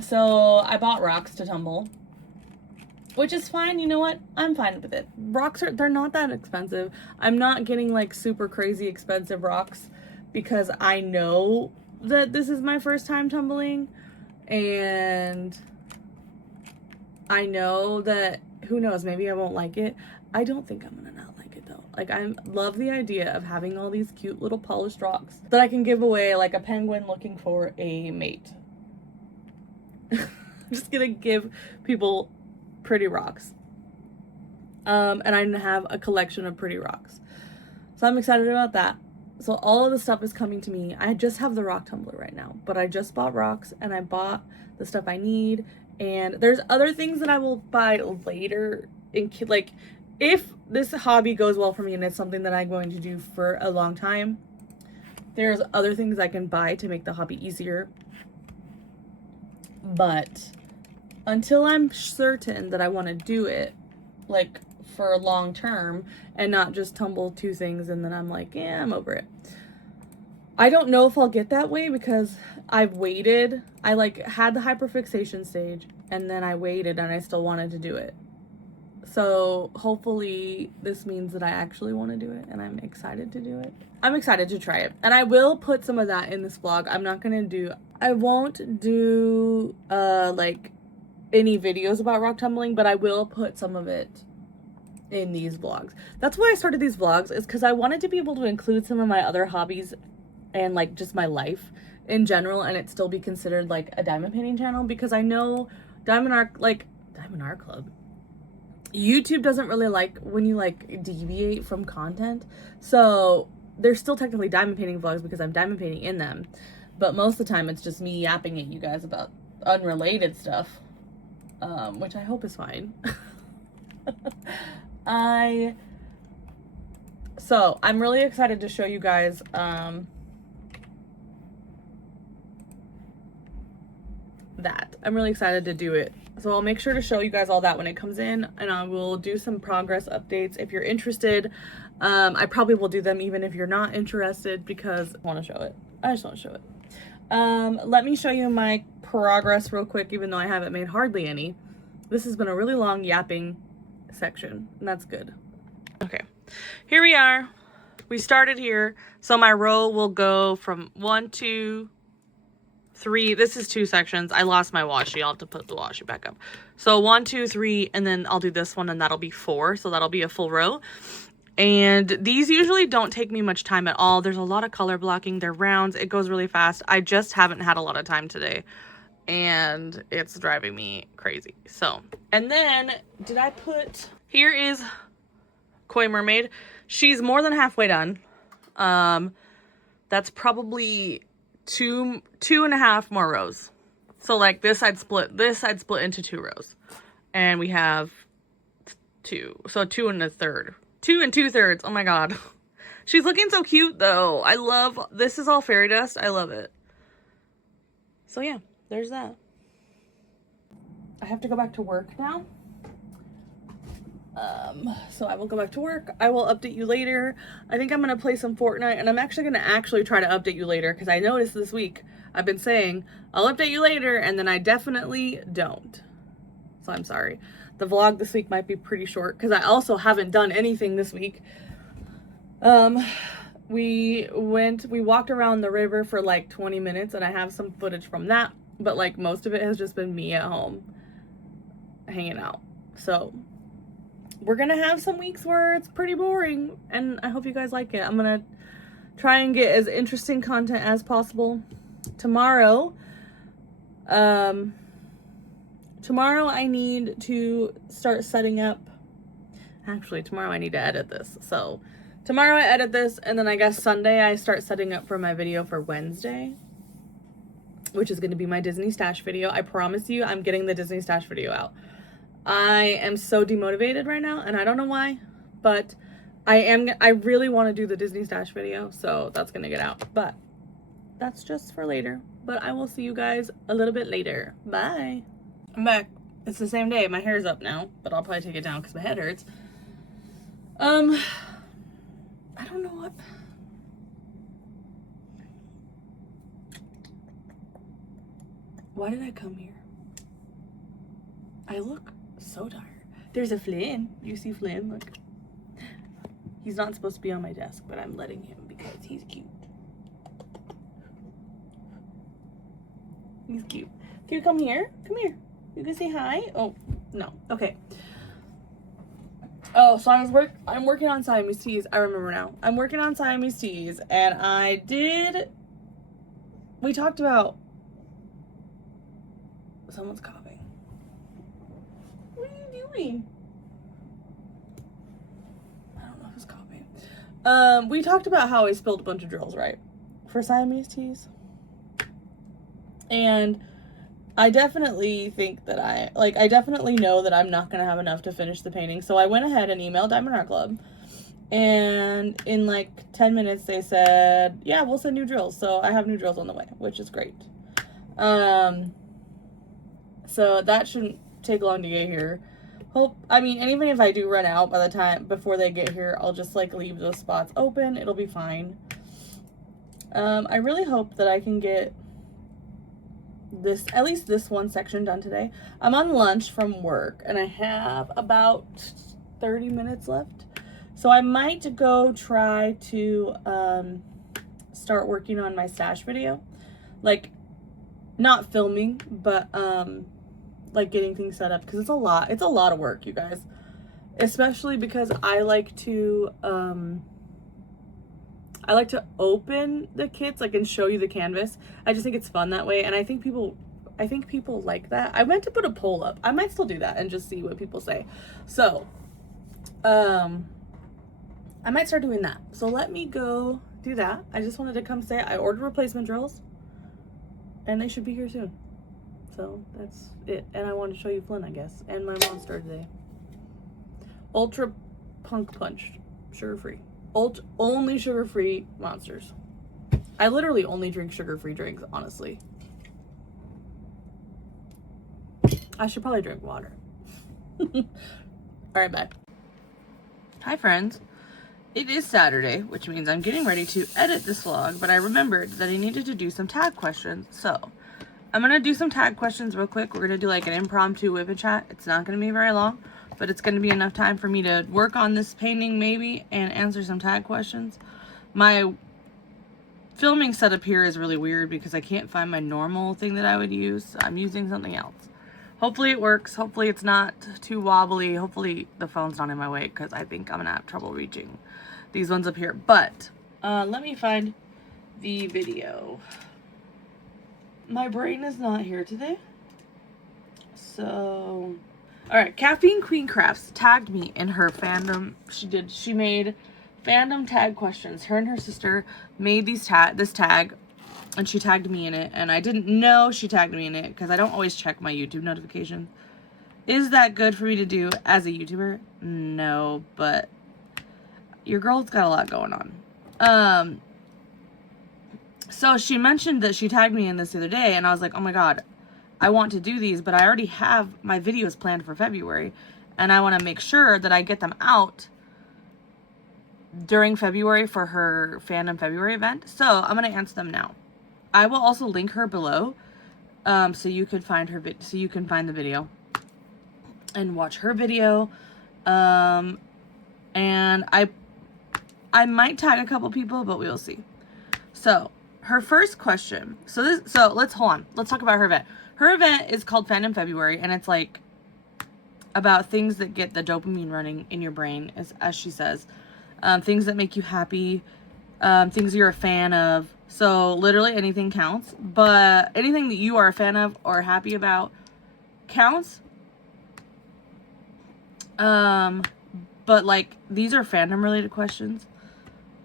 So I bought rocks to tumble, which is fine. You know what? I'm fine with it. They're not that expensive. I'm not getting like super crazy expensive rocks, because I know that this is my first time tumbling, and I know that, who knows, maybe I won't like it. I don't think I'm gonna not like it though. Like, I love the idea of having all these cute little polished rocks that I can give away, like a penguin looking for a mate. I'm just gonna give people pretty rocks. And I'm gonna have a collection of pretty rocks. So I'm excited about that. So all of the stuff is coming to me. I just have the rock tumbler right now, but I just bought rocks, and I bought the stuff I need. And there's other things that I will buy later, like, if this hobby goes well for me and it's something that I'm going to do for a long time, there's other things I can buy to make the hobby easier. But until I'm certain that I want to do it, like, for long term, and not just tumble 2 things and then I'm like, yeah, I'm over it. I don't know if I'll get that way, because I've waited. I like had the hyperfixation stage, and then I waited, and I still wanted to do it. So hopefully this means that I actually want to do it, and I'm excited to do it. I'm excited to try it, and I will put some of that in this vlog. I'm not gonna do I won't do like any videos about rock tumbling, but I will put some of it in these vlogs. That's why I started these vlogs, is because I wanted to be able to include some of my other hobbies and like just my life in general, and it still be considered like a diamond painting channel, because I know Diamond Art Club, YouTube doesn't really like when you like deviate from content. So they're still technically diamond painting vlogs because I'm diamond painting in them, but most of the time it's just me yapping at you guys about unrelated stuff, which I hope is fine. So I'm really excited to show you guys that. I'm really excited to do it. So I'll make sure to show you guys all that when it comes in, and I will do some progress updates if you're interested. I probably will do them even if you're not interested, because I want to show it. I just want to show it. Let me show you my progress real quick, even though I haven't made hardly any. This has been a really long yapping section, and that's good. Okay, here we are. We started here. So my row will go from 1, 2, 3. This is 2 sections. I lost my washi. I'll have to put the washi back up. So 1, 2, 3, and then I'll do this one, and that'll be 4. So that'll be a full row. And these usually don't take me much time at all. There's a lot of color blocking. They're rounds. It goes really fast. I just haven't had a lot of time today, and it's driving me crazy. So, and then did I put, here is Koi Mermaid. She's more than halfway done. That's probably two and a half more rows. So like this I'd split into 2 rows, and we have 2, so 2 and 1/3, 2 and 2/3. Oh my god. She's looking so cute though. I love, this is all fairy dust. I love it. So yeah, there's that. I have to go back to work now. So I will go back to work. I will update you later. I think I'm going to play some Fortnite, and I'm actually going to try to update you later, because I noticed this week I've been saying I'll update you later, and then I definitely don't. So I'm sorry. The vlog this week might be pretty short, because I also haven't done anything this week. We walked around the river for like 20 minutes, and I have some footage from that, but like most of it has just been me at home hanging out. So we're gonna have some weeks where it's pretty boring, and I hope you guys like it. I'm gonna try and get as interesting content as possible. Tomorrow I need to start setting up, actually tomorrow I need to edit this. So tomorrow I edit this, and then I guess Sunday I start setting up for my video for Wednesday, which is gonna be my Disney stash video. I promise you I'm getting the Disney stash video out. I am so demotivated right now, and I don't know why, but I really want to do the Disney stash video, so that's gonna get out, but that's just for later. But I will see you guys a little bit later. Bye. I'm back. It's the same day. My hair's up now, but I'll probably take it down because my head hurts. I don't know what. Why did I come here? I look so tired. There's a Flynn. You see Flynn? Look. He's not supposed to be on my desk, but I'm letting him because he's cute. He's cute. Can you come here? Come here. You can say hi? Oh, no. Okay. Oh, so I'm working on Siamese. I remember now. I'm working on Siamese, and we talked about, someone's coughing. What are you doing? I don't know who's coughing. We talked about how I spilled a bunch of drills, right? For Siamese. And I definitely think that I definitely know that I'm not going to have enough to finish the painting. So I went ahead and emailed Diamond Art Club. And in like 10 minutes, they said, yeah, we'll send new drills. So I have new drills on the way, which is great. So that shouldn't take long to get here. And even if I do run out by the time, before they get here, I'll just like leave those spots open. It'll be fine. I really hope that I can get at least this one section done today. I'm on lunch from work, and I have about 30 minutes left. So I might go try to start working on my stash video. Like, not filming, but like getting things set up, because it's a lot of work, you guys, especially because I like to open the kits, like, and show you the canvas. I just think it's fun that way, and I think people like that. I meant to put a poll up. I might still do that and just see what people say. So I might start doing that. So let me go do that. I just wanted to come say I ordered replacement drills and they should be here soon. So that's it. And I wanted to show you Flynn, I guess, and my monster today. Ultra Punk Punch, sugar-free. Only sugar-free monsters. I literally only drink sugar-free drinks, honestly. I should probably drink water. All right, bye. Hi, friends. It is Saturday, which means I'm getting ready to edit this vlog, but I remembered that I needed to do some tag questions. So I'm going to do some tag questions real quick. We're going to do like an impromptu whip and chat. It's not going to be very long, but it's going to be enough time for me to work on this painting maybe and answer some tag questions. My filming setup here is really weird because I can't find my normal thing that I would use. So I'm using something else. Hopefully it works. Hopefully it's not too wobbly. Hopefully the phone's not in my way, because I think I'm going to have trouble reaching these ones up here. But let me find the video. My brain is not here today. So, all right. Caffeine Queen Crafts tagged me in her fandom. She made fandom tag questions. Her and her sister made this tag. And she tagged me in it, and I didn't know she tagged me in it because I don't always check my YouTube notifications. Is that good for me to do as a YouTuber? No, but your girl's got a lot going on. So she mentioned that she tagged me in this the other day, and I was like, oh my god, I want to do these, but I already have my videos planned for February, and I want to make sure that I get them out during February for her Fandom February event. So I'm going to answer them now. I will also link her below, so you can find her so you can find the video and watch her video. And I might tag a couple people, but we'll see. So her first question. So let's hold on. Let's talk about her event. Her event is called Fandom February, and it's like about things that get the dopamine running in your brain, as she says, things that make you happy, things you're a fan of. So literally anything counts, but anything that you are a fan of or happy about counts. But like these are fandom related questions.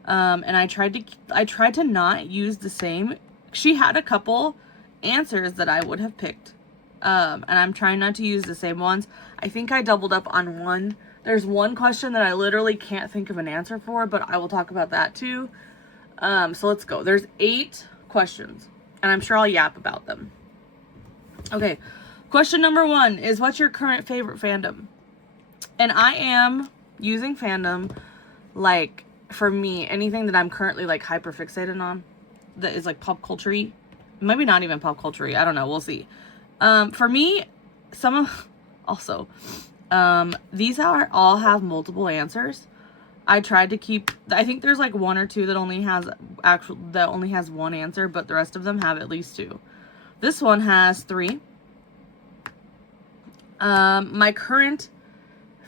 And I tried to not use the same. She had a couple answers that I would have picked. And I'm trying not to use the same ones. I think I doubled up on one. There's one question that I literally can't think of an answer for, but I will talk about that too. So let's go. There's 8 questions, and I'm sure I'll yap about them. Okay. Question number 1 is, what's your current favorite fandom? And I am using fandom, like, for me, anything that I'm currently, like, hyper fixated on that is, like, pop culture-y. Maybe not even pop culture-y. I don't know. We'll see. For me, these all have multiple answers. I tried to keep, I think there's like 1 or 2 that only has one answer, but the rest of them have at least 2. This one has 3. My current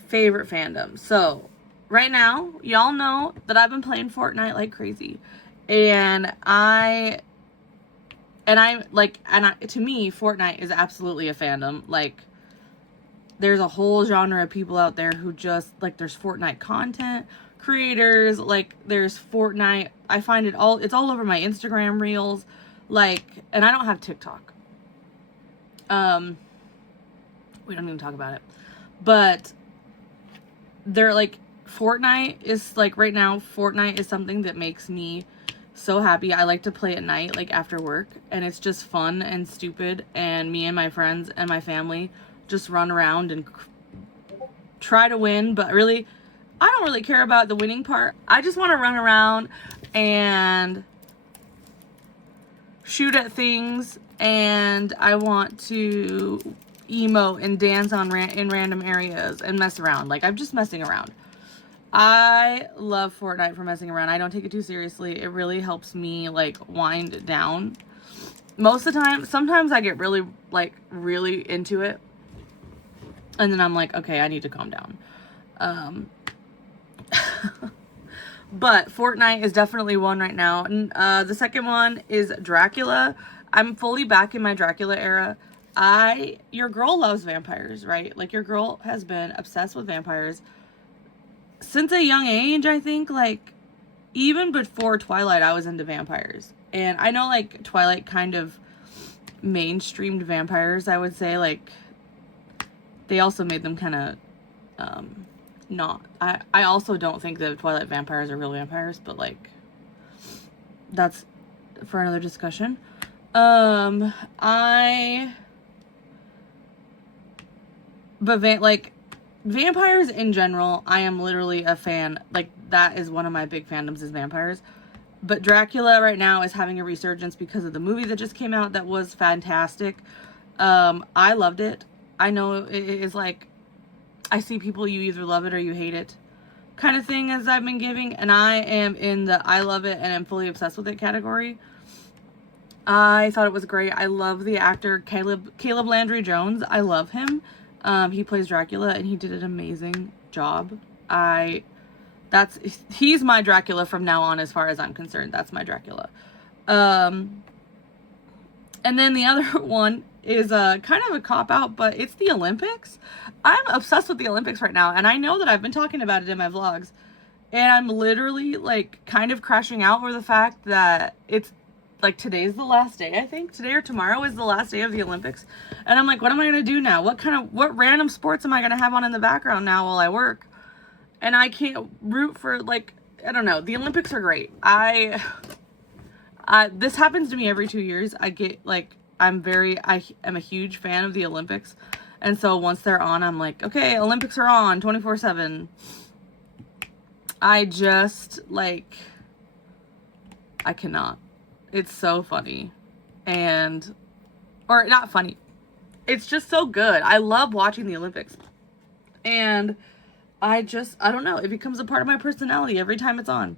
favorite fandom. So right now, y'all know that I've been playing Fortnite like crazy, and to me, Fortnite is absolutely a fandom. Like, there's a whole genre of people out there who just, like, there's Fortnite content creators, like, there's Fortnite. I find it's all over my Instagram reels, like, and I don't have TikTok. We don't even talk about it. But they're, like, Fortnite is, like, right now, Fortnite is something that makes me so happy. I like to play at night, like, after work, and it's just fun and stupid, and me and my friends and my family just run around and try to win, but really, I don't really care about the winning part. I just want to run around and shoot at things, and I want to emote and dance in random areas and mess around. Like, I'm just messing around. I love Fortnite for messing around. I don't take it too seriously. It really helps me, like, wind down. most of the time, sometimes I get really, like, really into it. And then I'm like, okay, I need to calm down. But Fortnite is definitely one right now. And the second one is Dracula. I'm fully back in my Dracula era. Your girl loves vampires, right? Like, your girl has been obsessed with vampires since a young age, I think. Like, even before Twilight, I was into vampires. And I know, like, Twilight kind of mainstreamed vampires, I would say. Like, they also made them kind of not. I also don't think that Twilight vampires are real vampires, but, like, that's for another discussion. But vampires in general, I am literally a fan. Like, that is one of my big fandoms, is vampires. But Dracula right now is having a resurgence because of the movie that just came out that was fantastic. I loved it. I know it is like, I see people, you either love it or you hate it kind of thing as I've been giving. And I am in the I love it and I'm fully obsessed with it category. I thought it was great. I love the actor Caleb Landry Jones. I love him. He plays Dracula and he did an amazing job. He's my Dracula from now on, as far as I'm concerned. That's my Dracula. And then the other one is kind of a cop-out, but it's the Olympics. I'm obsessed with the Olympics right now, and I know that I've been talking about it in my vlogs, and I'm literally, like, kind of crashing out over the fact that it's, like, today's the last day, I think. Today or tomorrow is the last day of the Olympics, and I'm like, what am I going to do now? What random sports am I going to have on in the background now while I work? And I can't root for, like, I don't know. The Olympics are great. This happens to me every 2 years. I get, like, I am a huge fan of the Olympics. And so once they're on, I'm like, okay, Olympics are on 24/7. I just, like, I cannot. It's so funny. Or not funny. It's just so good. I love watching the Olympics. And I don't know. It becomes a part of my personality every time it's on.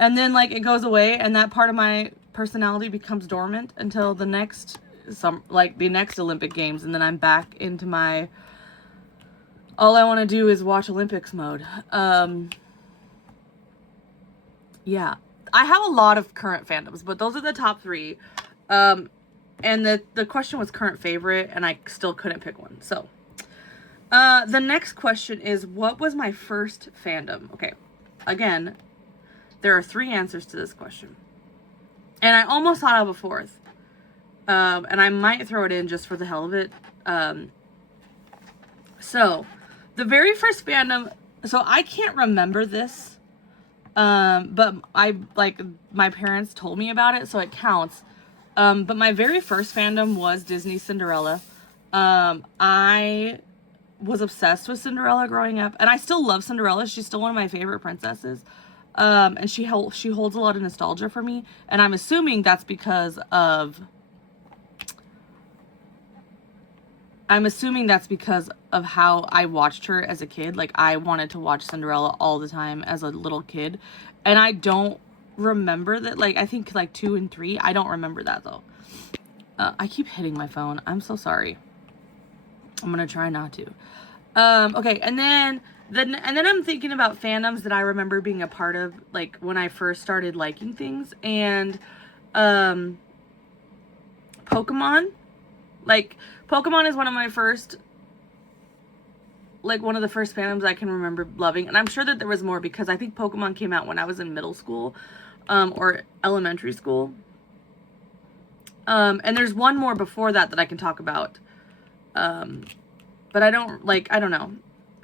And then, like, it goes away, and that part of my personality becomes dormant until the next Olympic Games, and then I'm back into my all I want to do is watch Olympics mode. Yeah. I have a lot of current fandoms, but those are the top 3. And the question was current favorite, and I still couldn't pick one. So, the next question is, what was my first fandom? Okay. Again, there are 3 answers to this question. And I almost thought of a 4th. And I might throw it in just for the hell of it. So, the very first fandom... So, I can't remember this. But my parents told me about it, so it counts. But my very first fandom was Disney Cinderella. I was obsessed with Cinderella growing up. And I still love Cinderella. She's still one of my favorite princesses. And she holds a lot of nostalgia for me, and I'm assuming that's because of how I watched her as a kid. Like, I wanted to watch Cinderella all the time as a little kid, and I don't remember that. Like, I think like 2 and 3. I don't remember that though. I keep hitting my phone. I'm so sorry. I'm gonna try not to. Okay, and then I'm thinking about fandoms that I remember being a part of, like, when I first started liking things, and Pokemon. Like, Pokemon is one of my first, like, one of the first fandoms I can remember loving, and I'm sure that there was more, because I think Pokemon came out when I was in middle school, or elementary school. And there's one more before that I can talk about. But I don't know.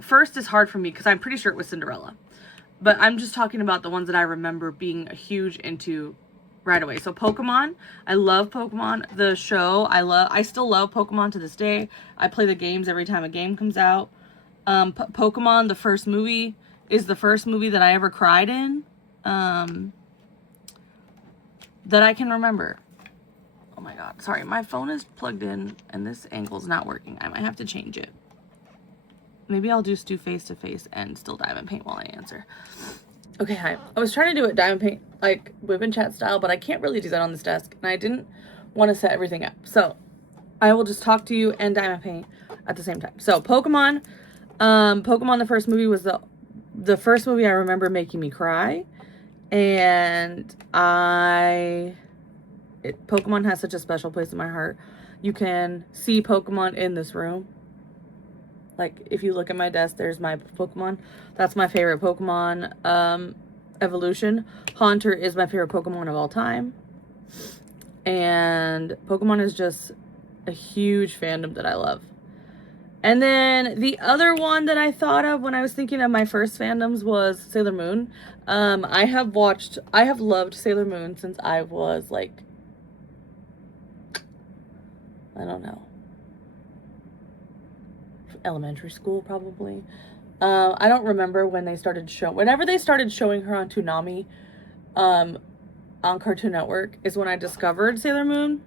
First is hard for me because I'm pretty sure it was Cinderella. But I'm just talking about the ones that I remember being huge into right away. So Pokemon, I love Pokemon. The show, I still love Pokemon to this day. I play the games every time a game comes out. Pokemon, the first movie, is the first movie that I ever cried in. That I can remember. Oh my god, sorry, my phone is plugged in and this angle's not working. I might have to change it. Maybe I'll just do face to face and still diamond paint while I answer. Okay, hi. I was trying to do it diamond paint, like whip and chat style, but I can't really do that on this desk. And I didn't want to set everything up. So I will just talk to you and diamond paint at the same time. So Pokemon, Pokemon, the first movie was the first movie I remember making me cry. And Pokemon has such a special place in my heart. You can see Pokemon in this room. Like, if you look at my desk, there's my Pokemon. That's my favorite Pokemon evolution. Haunter is my favorite Pokemon of all time. And Pokemon is just a huge fandom that I love. And then the other one that I thought of when I was thinking of my first fandoms was Sailor Moon. I have loved Sailor Moon since I was like, I don't know, elementary school probably. I don't remember when they started whenever they started showing her on Toonami, on Cartoon Network is when I discovered Sailor Moon.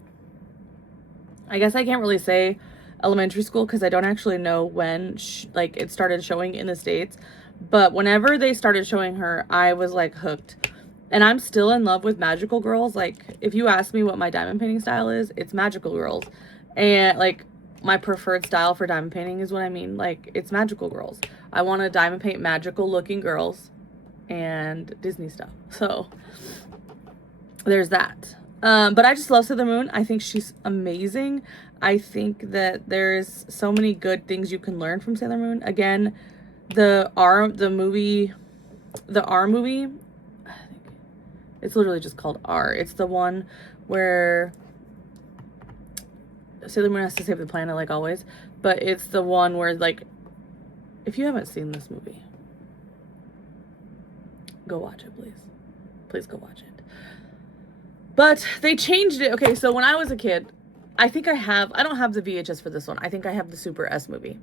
I guess I can't really say elementary school because I don't actually know when like it started showing in the States, but whenever they started showing her, I was like hooked. And I'm still in love with magical girls. Like, if you ask me what my diamond painting style is, it's magical girls. And like, my preferred style for diamond painting is what I mean. Like, it's magical girls. I want to diamond paint magical looking girls and Disney stuff. So there's that. But I just love Sailor Moon. I think she's amazing. I think that there's so many good things you can learn from Sailor Moon. Again, the R movie, I think it's literally just called R. It's the one where Sailor Moon has to save the planet like always, but it's the one where, like, if you haven't seen this movie, go watch it, please. Please go watch it. But they changed it. Okay, so when I was a kid, I don't have the VHS for this one. I think I have the Super S movie.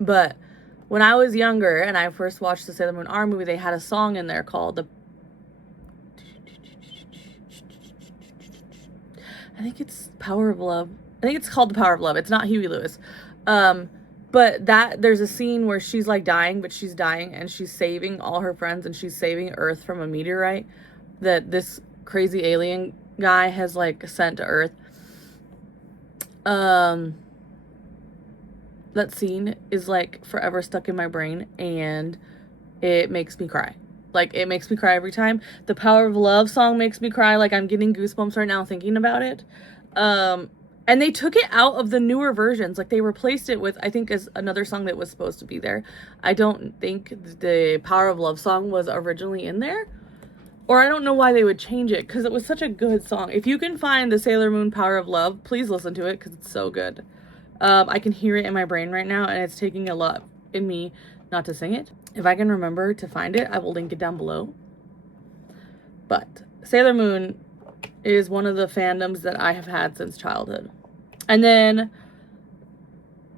But when I was younger and I first watched the Sailor Moon R movie, they had a song in there called I think it's Power of Love. I think it's called The Power of Love. It's not Huey Lewis. But there's a scene where she's like dying, but she's dying and she's saving all her friends and she's saving Earth from a meteorite that this crazy alien guy has like sent to Earth. That scene is like forever stuck in my brain and it makes me cry. Like, it makes me cry every time. The Power of Love song makes me cry. Like, I'm getting goosebumps right now thinking about it. And they took it out of the newer versions. Like, they replaced it with, I think, is another song that was supposed to be there. I don't think the Power of Love song was originally in there. Or I don't know why they would change it, because it was such a good song. If you can find the Sailor Moon Power of Love, please listen to it, because it's so good. I can hear it in my brain right now, and it's taking a lot in me not to sing it. If I can remember to find it, I will link it down below. But Sailor Moon is one of the fandoms that I have had since childhood. And then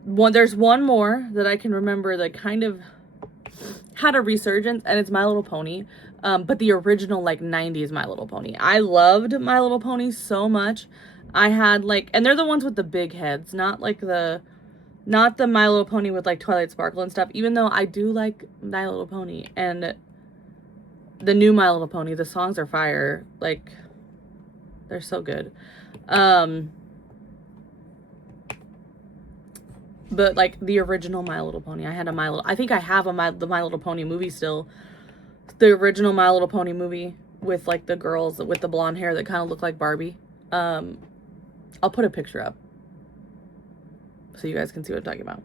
there's one more that I can remember that kind of had a resurgence, and it's My Little Pony. But the original, like, 90s My Little Pony. I loved My Little Pony so much. I had, like, and they're the ones with the big heads, not the My Little Pony with, like, Twilight Sparkle and stuff, even though I do like My Little Pony. And the new My Little Pony, the songs are fire. Like, they're so good. But, like, the original My Little Pony, I think I have the My Little Pony movie still. The original My Little Pony movie with, like, the girls with the blonde hair that kind of look like Barbie. I'll put a picture up so you guys can see what I'm talking about.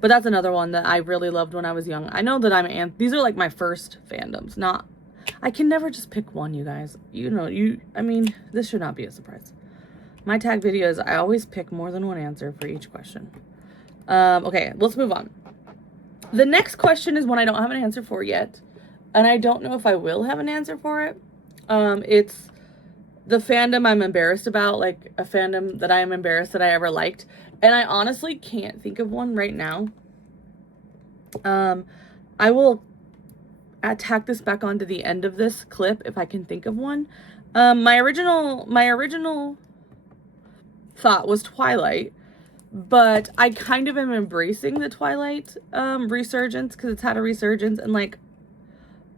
But that's another one that I really loved when I was young. I know that these are, like, my first fandoms. I can never just pick one, you guys. I mean, this should not be a surprise. My tag videos, I always pick more than one answer for each question. Okay, let's move on. The next question is one I don't have an answer for yet. And I don't know if I will have an answer for it. It's the fandom I'm embarrassed about, like a fandom that I am embarrassed that I ever liked. And I honestly can't think of one right now. I will tack this back onto the end of this clip if I can think of one. My original thought was Twilight, but I kind of am embracing the Twilight resurgence because it's had a resurgence, and like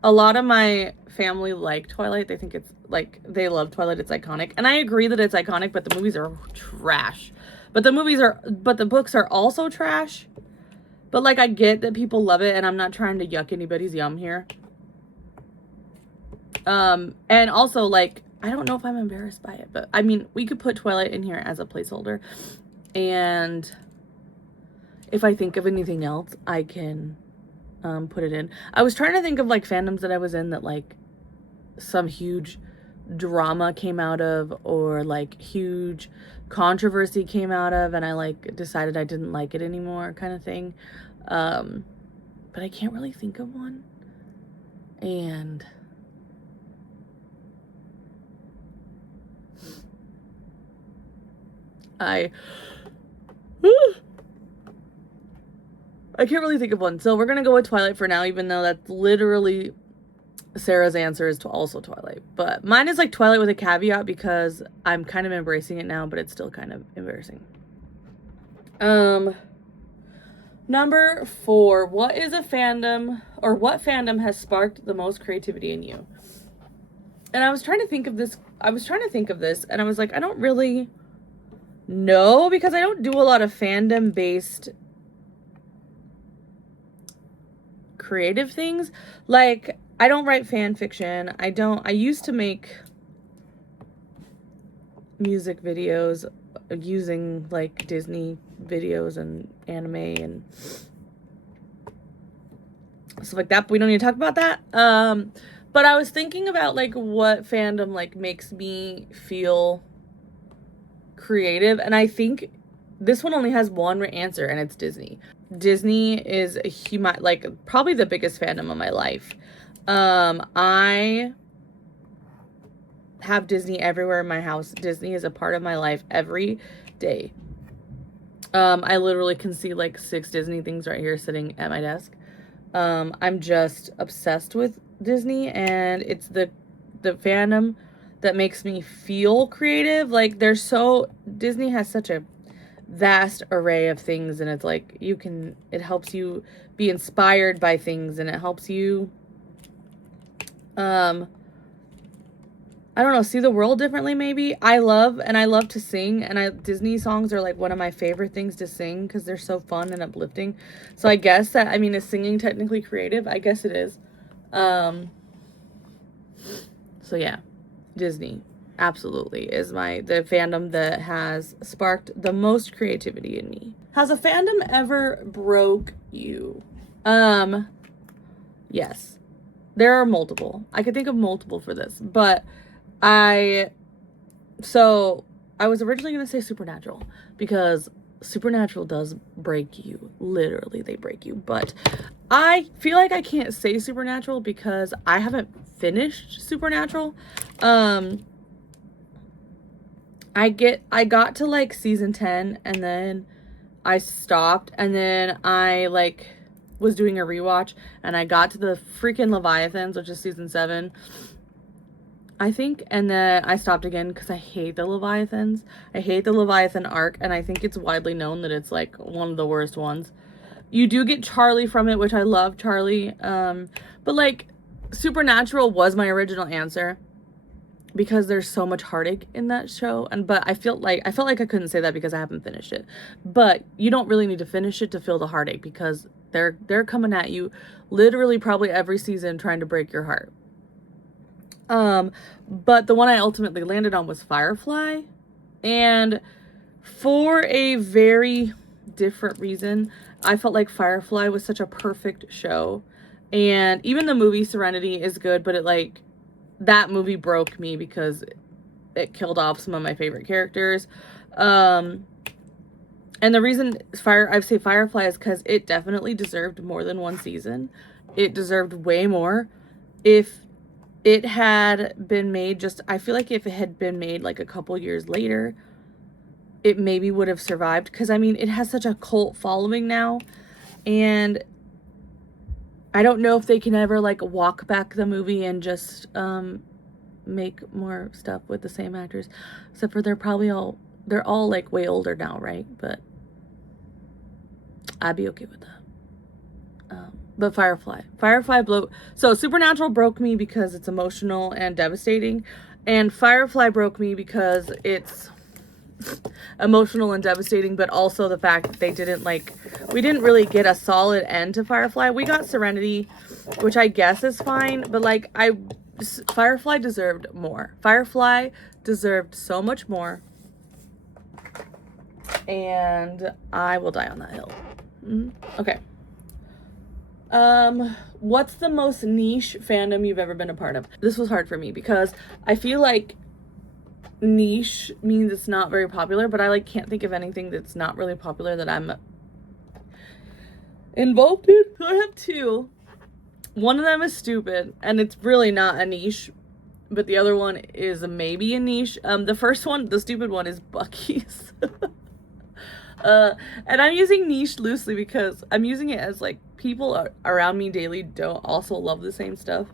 a lot of my family like Twilight. They think it's like, they love Twilight. It's iconic. And I agree that it's iconic, but the movies are trash. But the books are also trash. But like, I get that people love it, and I'm not trying to yuck anybody's yum here. And also, like, I don't know if I'm embarrassed by it, but I mean, we could put Twilight in here as a placeholder. And if I think of anything else, I can put it in. I was trying to think of like fandoms that I was in that like some huge drama came out of, or like huge controversy came out of, and I like decided I didn't like it anymore, kind of thing. But I can't really think of one. And I can't really think of one. So we're going to go with Twilight for now, even though that's literally Sarah's answer is to also Twilight. But mine is like Twilight with a caveat, because I'm kind of embracing it now, but it's still kind of embarrassing. Number 4, what is a fandom, or what fandom has sparked the most creativity in you? And I was trying to think of this, and I was like, I don't really know, because I don't do a lot of fandom based creative things. Like, I don't write fan fiction. I used to make music videos using like Disney videos and anime and stuff like that, but we don't need to talk about that. But I was thinking about like what fandom like makes me feel creative, and I think this one only has one answer, and it's Disney. Disney is like probably the biggest fandom of my life. I have Disney everywhere in my house. Disney is a part of my life every day. I literally can see like 6 Disney things right here sitting at my desk. I'm just obsessed with Disney, and it's the fandom that makes me feel creative. Like, Disney has such a vast array of things, and it's like it helps you be inspired by things, and it helps you I don't know, see the world differently maybe. I love to sing, and Disney songs are like one of my favorite things to sing, because they're so fun and uplifting. So I guess that, I mean, is singing technically creative? I guess it is. So yeah, Disney absolutely is the fandom that has sparked the most creativity in me. Has a fandom ever broke you? Yes. There are multiple. I could think of multiple for this, but I was originally going to say Supernatural, because Supernatural does break you. Literally, they break you. But I feel like I can't say Supernatural because I haven't finished Supernatural. I got to like season 10, and then I stopped, and then I like was doing a rewatch, and I got to the freaking Leviathans, which is season 7, I think, and then I stopped again because I hate the Leviathans. I hate the Leviathan arc, and I think it's widely known that it's like one of the worst ones. You do get Charlie from it, which I love Charlie, but like Supernatural was my original answer, because there's so much heartache in that show. But I felt like I couldn't say that because I haven't finished it. But you don't really need to finish it to feel the heartache, because they're coming at you literally probably every season trying to break your heart. But the one I ultimately landed on was Firefly, and for a very different reason. I felt like Firefly was such a perfect show, and even the movie Serenity is good, but that movie broke me because it killed off some of my favorite characters. And the reason I say Firefly is because it definitely deserved more than one season. It deserved way more. If it had been made I feel like if it had been made like a couple years later, it maybe would have survived. Because, I mean, it has such a cult following now. And I don't know if they can ever like walk back the movie and just make more stuff with the same actors. Except for they're all like way older now, right? But I'd be okay with that. But Firefly so Supernatural broke me because it's emotional and devastating, and Firefly broke me because it's emotional and devastating, but also the fact that we didn't really get a solid end to Firefly. We got Serenity, which I guess is fine, but Firefly deserved more. Firefly deserved so much more, and I will die on that hill. Okay. What's the most niche fandom you've ever been a part of? This was hard for me because I feel like niche means it's not very popular, but I can't think of anything that's not really popular that I'm involved in. So I have two. One of them is stupid, and it's really not a niche, but the other one is maybe a niche. The first one, the stupid one, is Buc-ee's. And I'm using niche loosely because I'm using it as people around me daily don't also love the same stuff.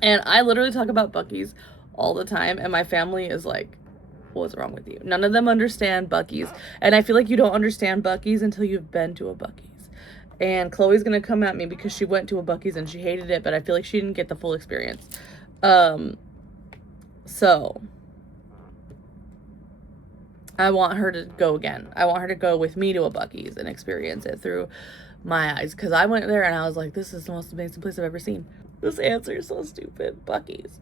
And I literally talk about Buc-ee's all the time, and my family is like, what's wrong with you? None of them understand Buc-ee's. And I feel like you don't understand Buc-ee's until you've been to a Buc-ee's. And Chloe's gonna come at me because she went to a Buc-ee's and she hated it, but I feel like she didn't get the full experience. So I want her to go again. I want her to go with me to a Buc-ee's and experience it through my eyes. Because I went there and I was like, this is the most amazing place I've ever seen. This answer is so stupid. Buc-ee's.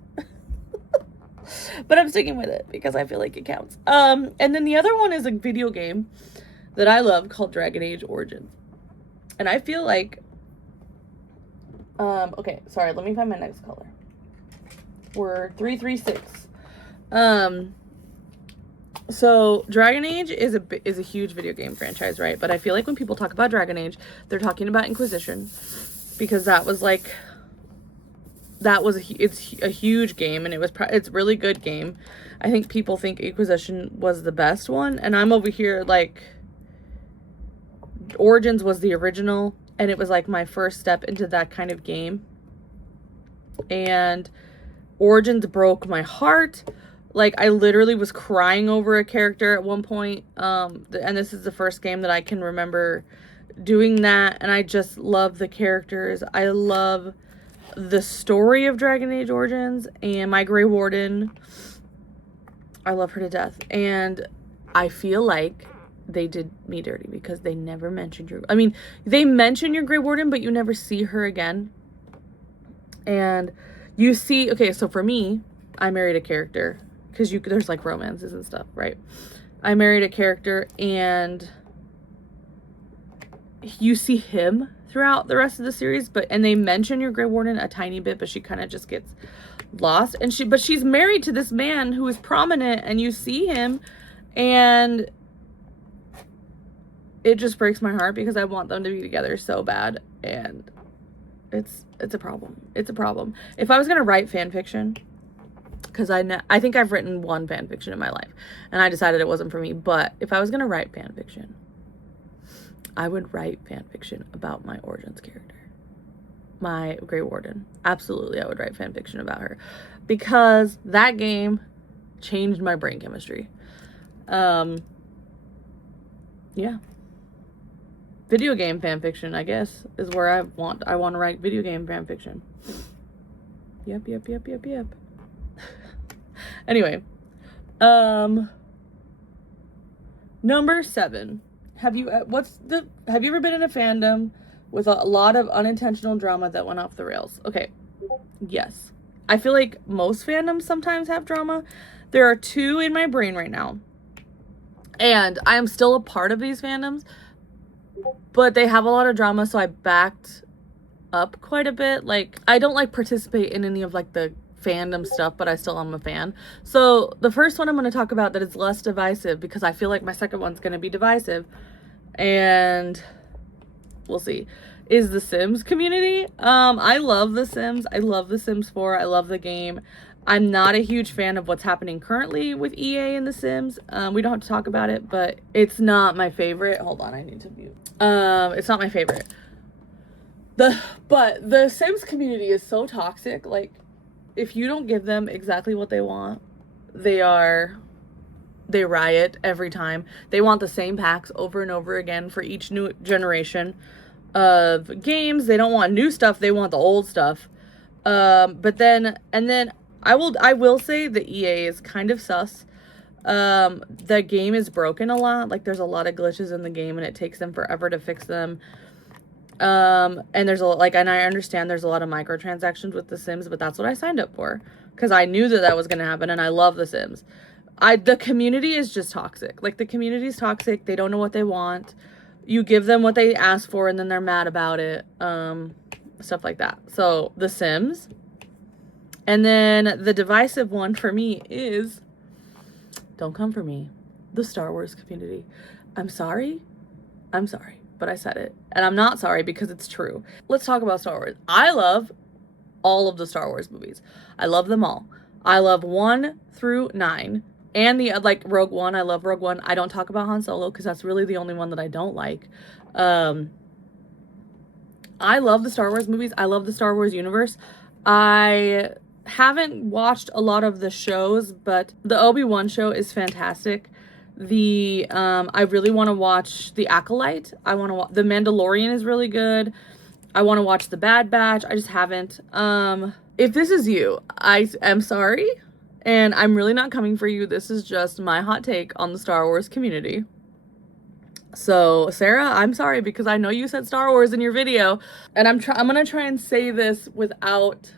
But I'm sticking with it because I feel like it counts. And then the other one is a video game that I love called Dragon Age Origins. And I feel like... okay, sorry. Let me find my next color. We're 336. So Dragon Age is a huge video game franchise, right? But I feel like when people talk about Dragon Age, they're talking about Inquisition, because it's a huge game, and it's a really good game. I think people think Inquisition was the best one, and I'm over here Origins was the original, and it was my first step into that kind of game. And Origins broke my heart. I literally was crying over a character at one point. And this is the first game that I can remember doing that. And I just love the characters. I love the story of Dragon Age Origins, and my Grey Warden. I love her to death. And I feel like they did me dirty because they never mentioned they mention your Grey Warden, but you never see her again. And you see, okay, so for me, I married a character. Because there's romances and stuff, right? I married a character, and you see him throughout the rest of the series, and they mention your Grey Warden a tiny bit, but she kind of just gets lost. But she's married to this man who is prominent, and you see him, and it just breaks my heart because I want them to be together so bad, and it's a problem. It's a problem. If I was gonna write fan fiction, because I think I've written one fan fiction in my life, and I decided it wasn't for me. But if I was gonna write fan fiction, I would write fan fiction about my Origins character, my Grey Warden. Absolutely, I would write fan fiction about her, because that game changed my brain chemistry. Yeah. Video game fan fiction, I guess, is where I want to write video game fan fiction. Yep. Anyway, number 7. Have you ever been in a fandom with a lot of unintentional drama that went off the rails? Okay. Yes. I feel like most fandoms sometimes have drama. There are 2 in my brain right now. And I am still a part of these fandoms, but they have a lot of drama, so I backed up quite a bit. I don't participate in any of the fandom stuff, but I still am a fan. So the first one I'm going to talk about that is less divisive, because I feel like my second one's going to be divisive, and we'll see, is the Sims community. I love the Sims. I love the Sims 4. I love the game. I'm not a huge fan of what's happening currently with EA and the Sims. We don't have to talk about it, but it's not my favorite. Hold on, I need to mute. It's not my favorite. But the Sims community is so toxic. If you don't give them exactly what they want, they riot every time. They want the same packs over and over again for each new generation. of games. They don't want new stuff. They want the old stuff. But then I will say the EA is kind of sus. The game is broken a lot. Like, there's a lot of glitches in the game and it takes them forever to fix them. And there's a lot, like, and I understand there's a lot of microtransactions with The Sims, but that's what I signed up for because I knew that was going to happen, and I love The Sims. The community is just toxic. Like, the community is toxic. They don't know what they want. You give them what they ask for, and then they're mad about it. Stuff like that. So, The Sims. And then the divisive one for me is, don't come for me, the Star Wars community. I'm sorry, but I said it. And I'm not sorry because it's true. Let's talk about Star Wars. I love all of the Star Wars movies. I love them all. I love 1 through 9. And the, like, Rogue One. I love Rogue One. I don't talk about Han Solo because that's really the only one that I don't like. I love the Star Wars movies. I love the Star Wars universe. I haven't watched a lot of the shows, but the Obi-Wan show is fantastic. I really want to watch The Acolyte. I want to watch The Mandalorian is really good. I want to watch The Bad Batch. I just haven't. If this is you, I am sorry, and I'm really not coming for you. This is just my hot take on the Star Wars community. So, Sarah, I'm sorry because I know you said Star Wars in your video, and I'm gonna try and say this without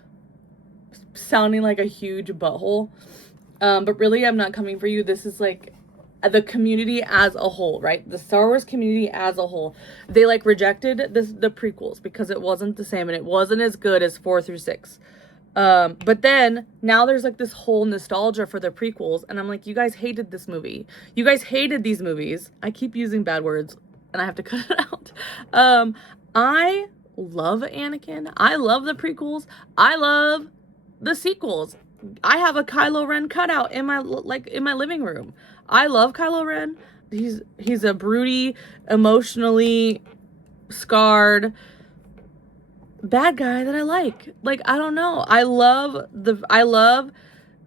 sounding like a huge butthole. But really, I'm not coming for you. This is like the community as a whole, right? The Star Wars community as a whole. They like rejected the prequels because it wasn't the same and it wasn't as good as 4 through 6. But then now there's like this whole nostalgia for the prequels, and I'm like, you guys hated this movie. You guys hated these movies. I keep using bad words and I have to cut it out. I love Anakin. I love the prequels. I love the sequels. I have a Kylo Ren cutout in my living room. I love Kylo Ren. He's a broody, emotionally scarred bad guy that I like. Like, I don't know.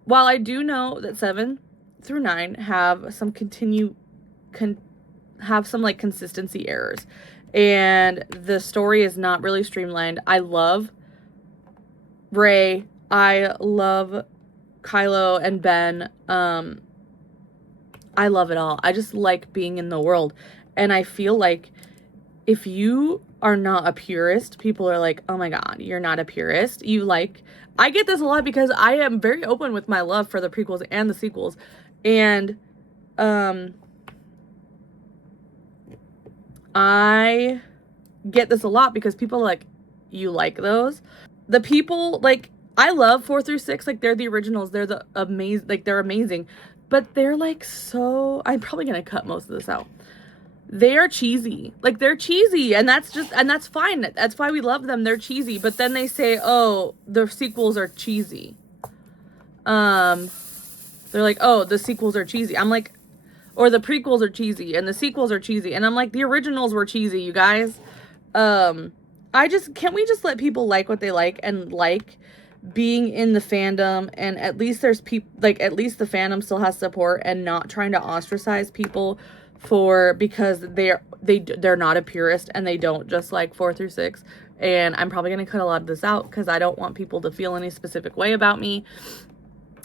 While I do know that 7 through 9 have some like consistency errors and the story is not really streamlined. I love Rey. I love Kylo and Ben. I love it all. I just like being in the world. And I feel like if you are not a purist, people are like, oh my God, you're not a purist. I get this a lot because I am very open with my love for the prequels and the sequels. And I get this a lot because people are like, you like those? The people, like, I love 4 through 6. Like, they're the originals. They're they're amazing. But they're like I'm probably going to cut most of this out. They are cheesy. Like, they're cheesy, and that's fine. That's why we love them. They're cheesy. But then they say, oh, the sequels are cheesy. They're like, oh, the sequels are cheesy. I'm like, or the prequels are cheesy and the sequels are cheesy. And I'm like, the originals were cheesy, you guys. Can't we just let people like what they like and like being in the fandom, and at least there's people, like, at least the fandom still has support and not trying to ostracize people because they're not a purist and they don't just like 4 through 6. And I'm probably going to cut a lot of this out because I don't want people to feel any specific way about me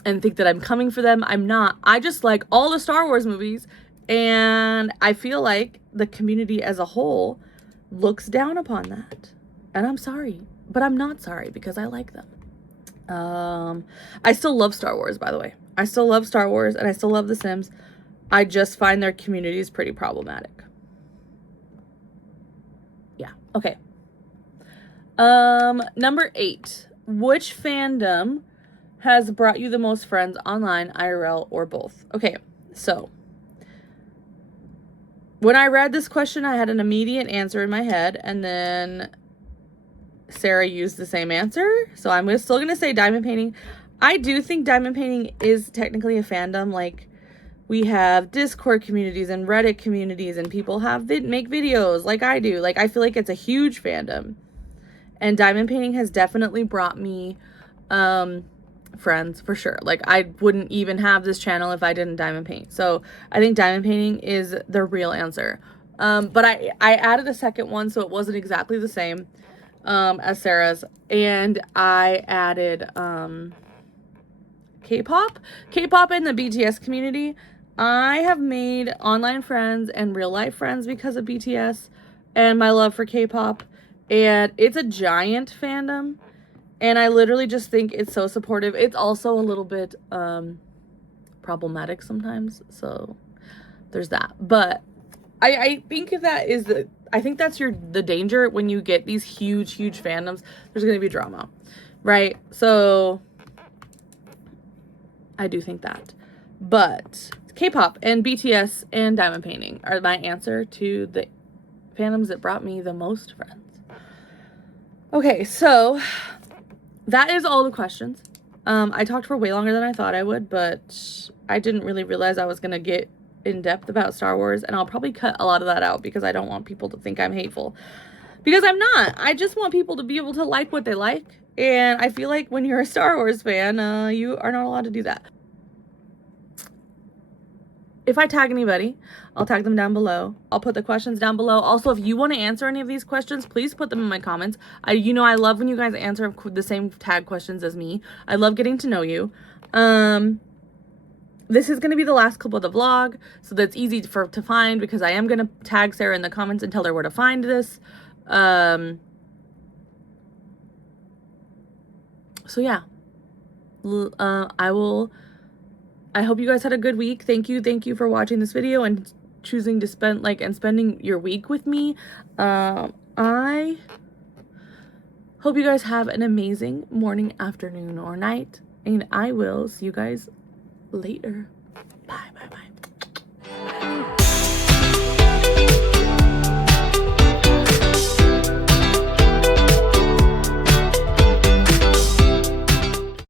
and think that I'm coming for them. I'm not. I just like all the Star Wars movies, and I feel like the community as a whole looks down upon that. And I'm sorry, but I'm not sorry because I like them. I still love Star Wars, by the way. I still love Star Wars and I still love The Sims. I just find their communities pretty problematic. Yeah. Okay. Number 8. Which fandom has brought you the most friends online, IRL, or both? Okay, so when I read this question, I had an immediate answer in my head, and then Sarah used the same answer. So I'm still going to say diamond painting. I do think diamond painting is technically a fandom. Like, we have Discord communities and Reddit communities, and people make videos like I do. Like, I feel like it's a huge fandom. And diamond painting has definitely brought me friends, for sure. Like, I wouldn't even have this channel if I didn't diamond paint. So I think diamond painting is the real answer. But I added a second one, so it wasn't exactly the same as Sarah's. And I added K-pop in the BTS community. I have made online friends and real life friends because of BTS and my love for K-pop. And it's a giant fandom. And I literally just think it's so supportive. It's also a little bit problematic sometimes. So there's that. But I think I think that's the danger when you get these huge fandoms. There's going to be drama, right? So I do think that. But K-pop and BTS and diamond painting are my answer to the fandoms that brought me the most friends. Okay, so that is all the questions. I talked for way longer than I thought I would, but I didn't really realize I was going to get in depth about Star Wars, and I'll probably cut a lot of that out because I don't want people to think I'm hateful. Because I'm not. I just want people to be able to like what they like, and I feel like when you're a Star Wars fan, you are not allowed to do that. If I tag anybody, I'll tag them down below. I'll put the questions down below. Also, if you want to answer any of these questions, please put them in my comments. I love when you guys answer the same tag questions as me. I love getting to know you. This is going to be the last clip of the vlog, so that's easy to find because I am going to tag Sarah in the comments and tell her where to find this. So yeah, I hope you guys had a good week. Thank you for watching this video and choosing to spending your week with me. I hope you guys have an amazing morning, afternoon, or night, and I will see you guys later. Bye.